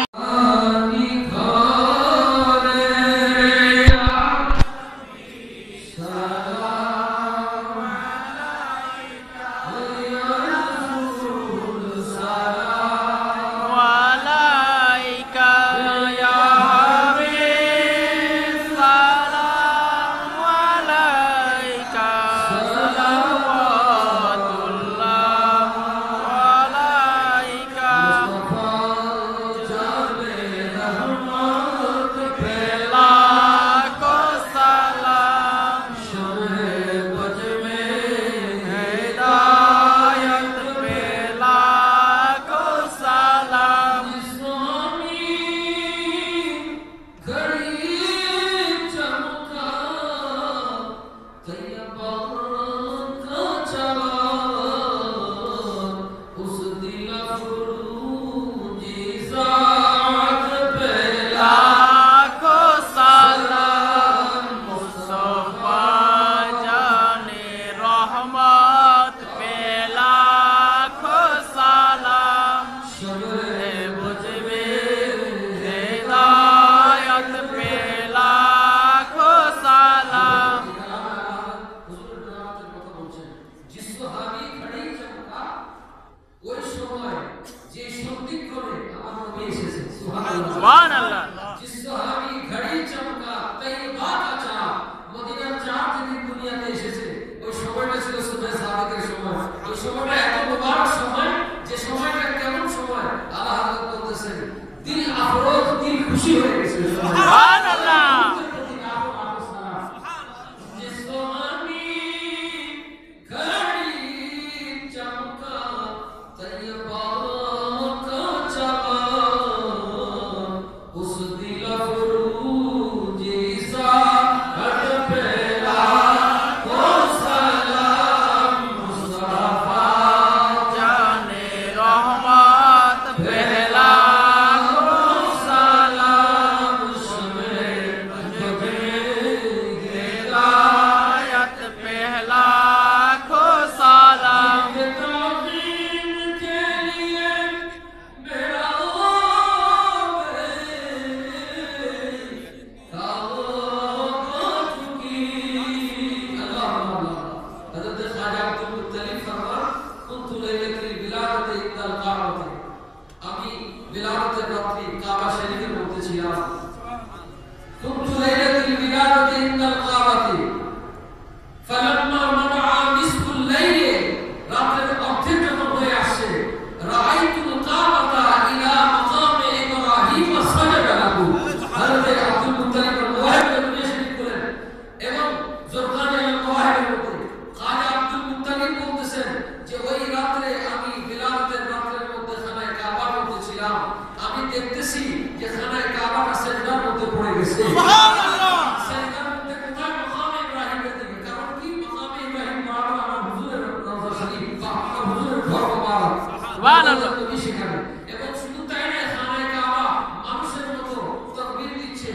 সুবহানাল্লাহ। নবী শেখাবেন। এবং শুধু তাই নয়, খানায়ে কাবা মানুষের মতো তাকবীর দিচ্ছে।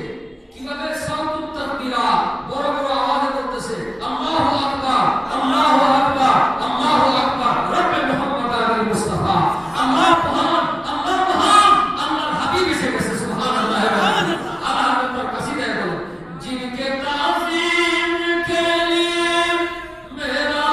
কিভাবে সাউতুত তাকবীরা বড় বড় আওয়াজে করতেছে, আল্লাহু আকবার, আল্লাহু আকবার, আল্লাহু আকবার, রব্বে মুহাম্মদ আলী মুস্তাফা। আল্লাহ মহান, আল্লাহ মহান, আল্লাহর হাবিব এসে গেছে। সুবহানাল্লাহ। আল্লাহ তার কাসিদায় বলেন, জিনকে তাযীম কে লিয়ে মেরা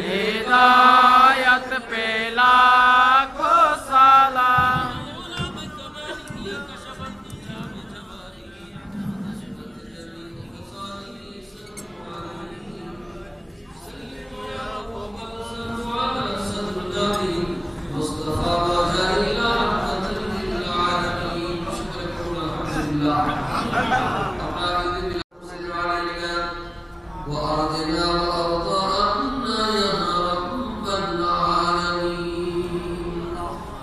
हिदायत पे लाखों सलाम। وأرضنا وأرضنا يا رب العالمين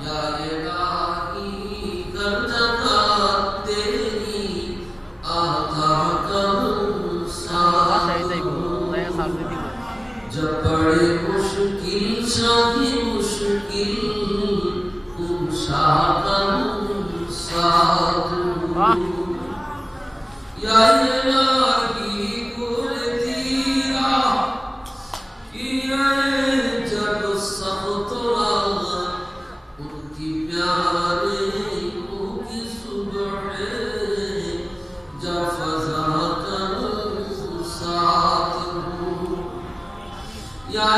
يا إلهي करता तेरी आता करूं साथ जब बड़े मुश्किल शादी मुश्किल कुशा करूं साथ या इलाही जब सब तोड़ा उनकी प्यारे उनकी सुबह जब फजा करूं साथ या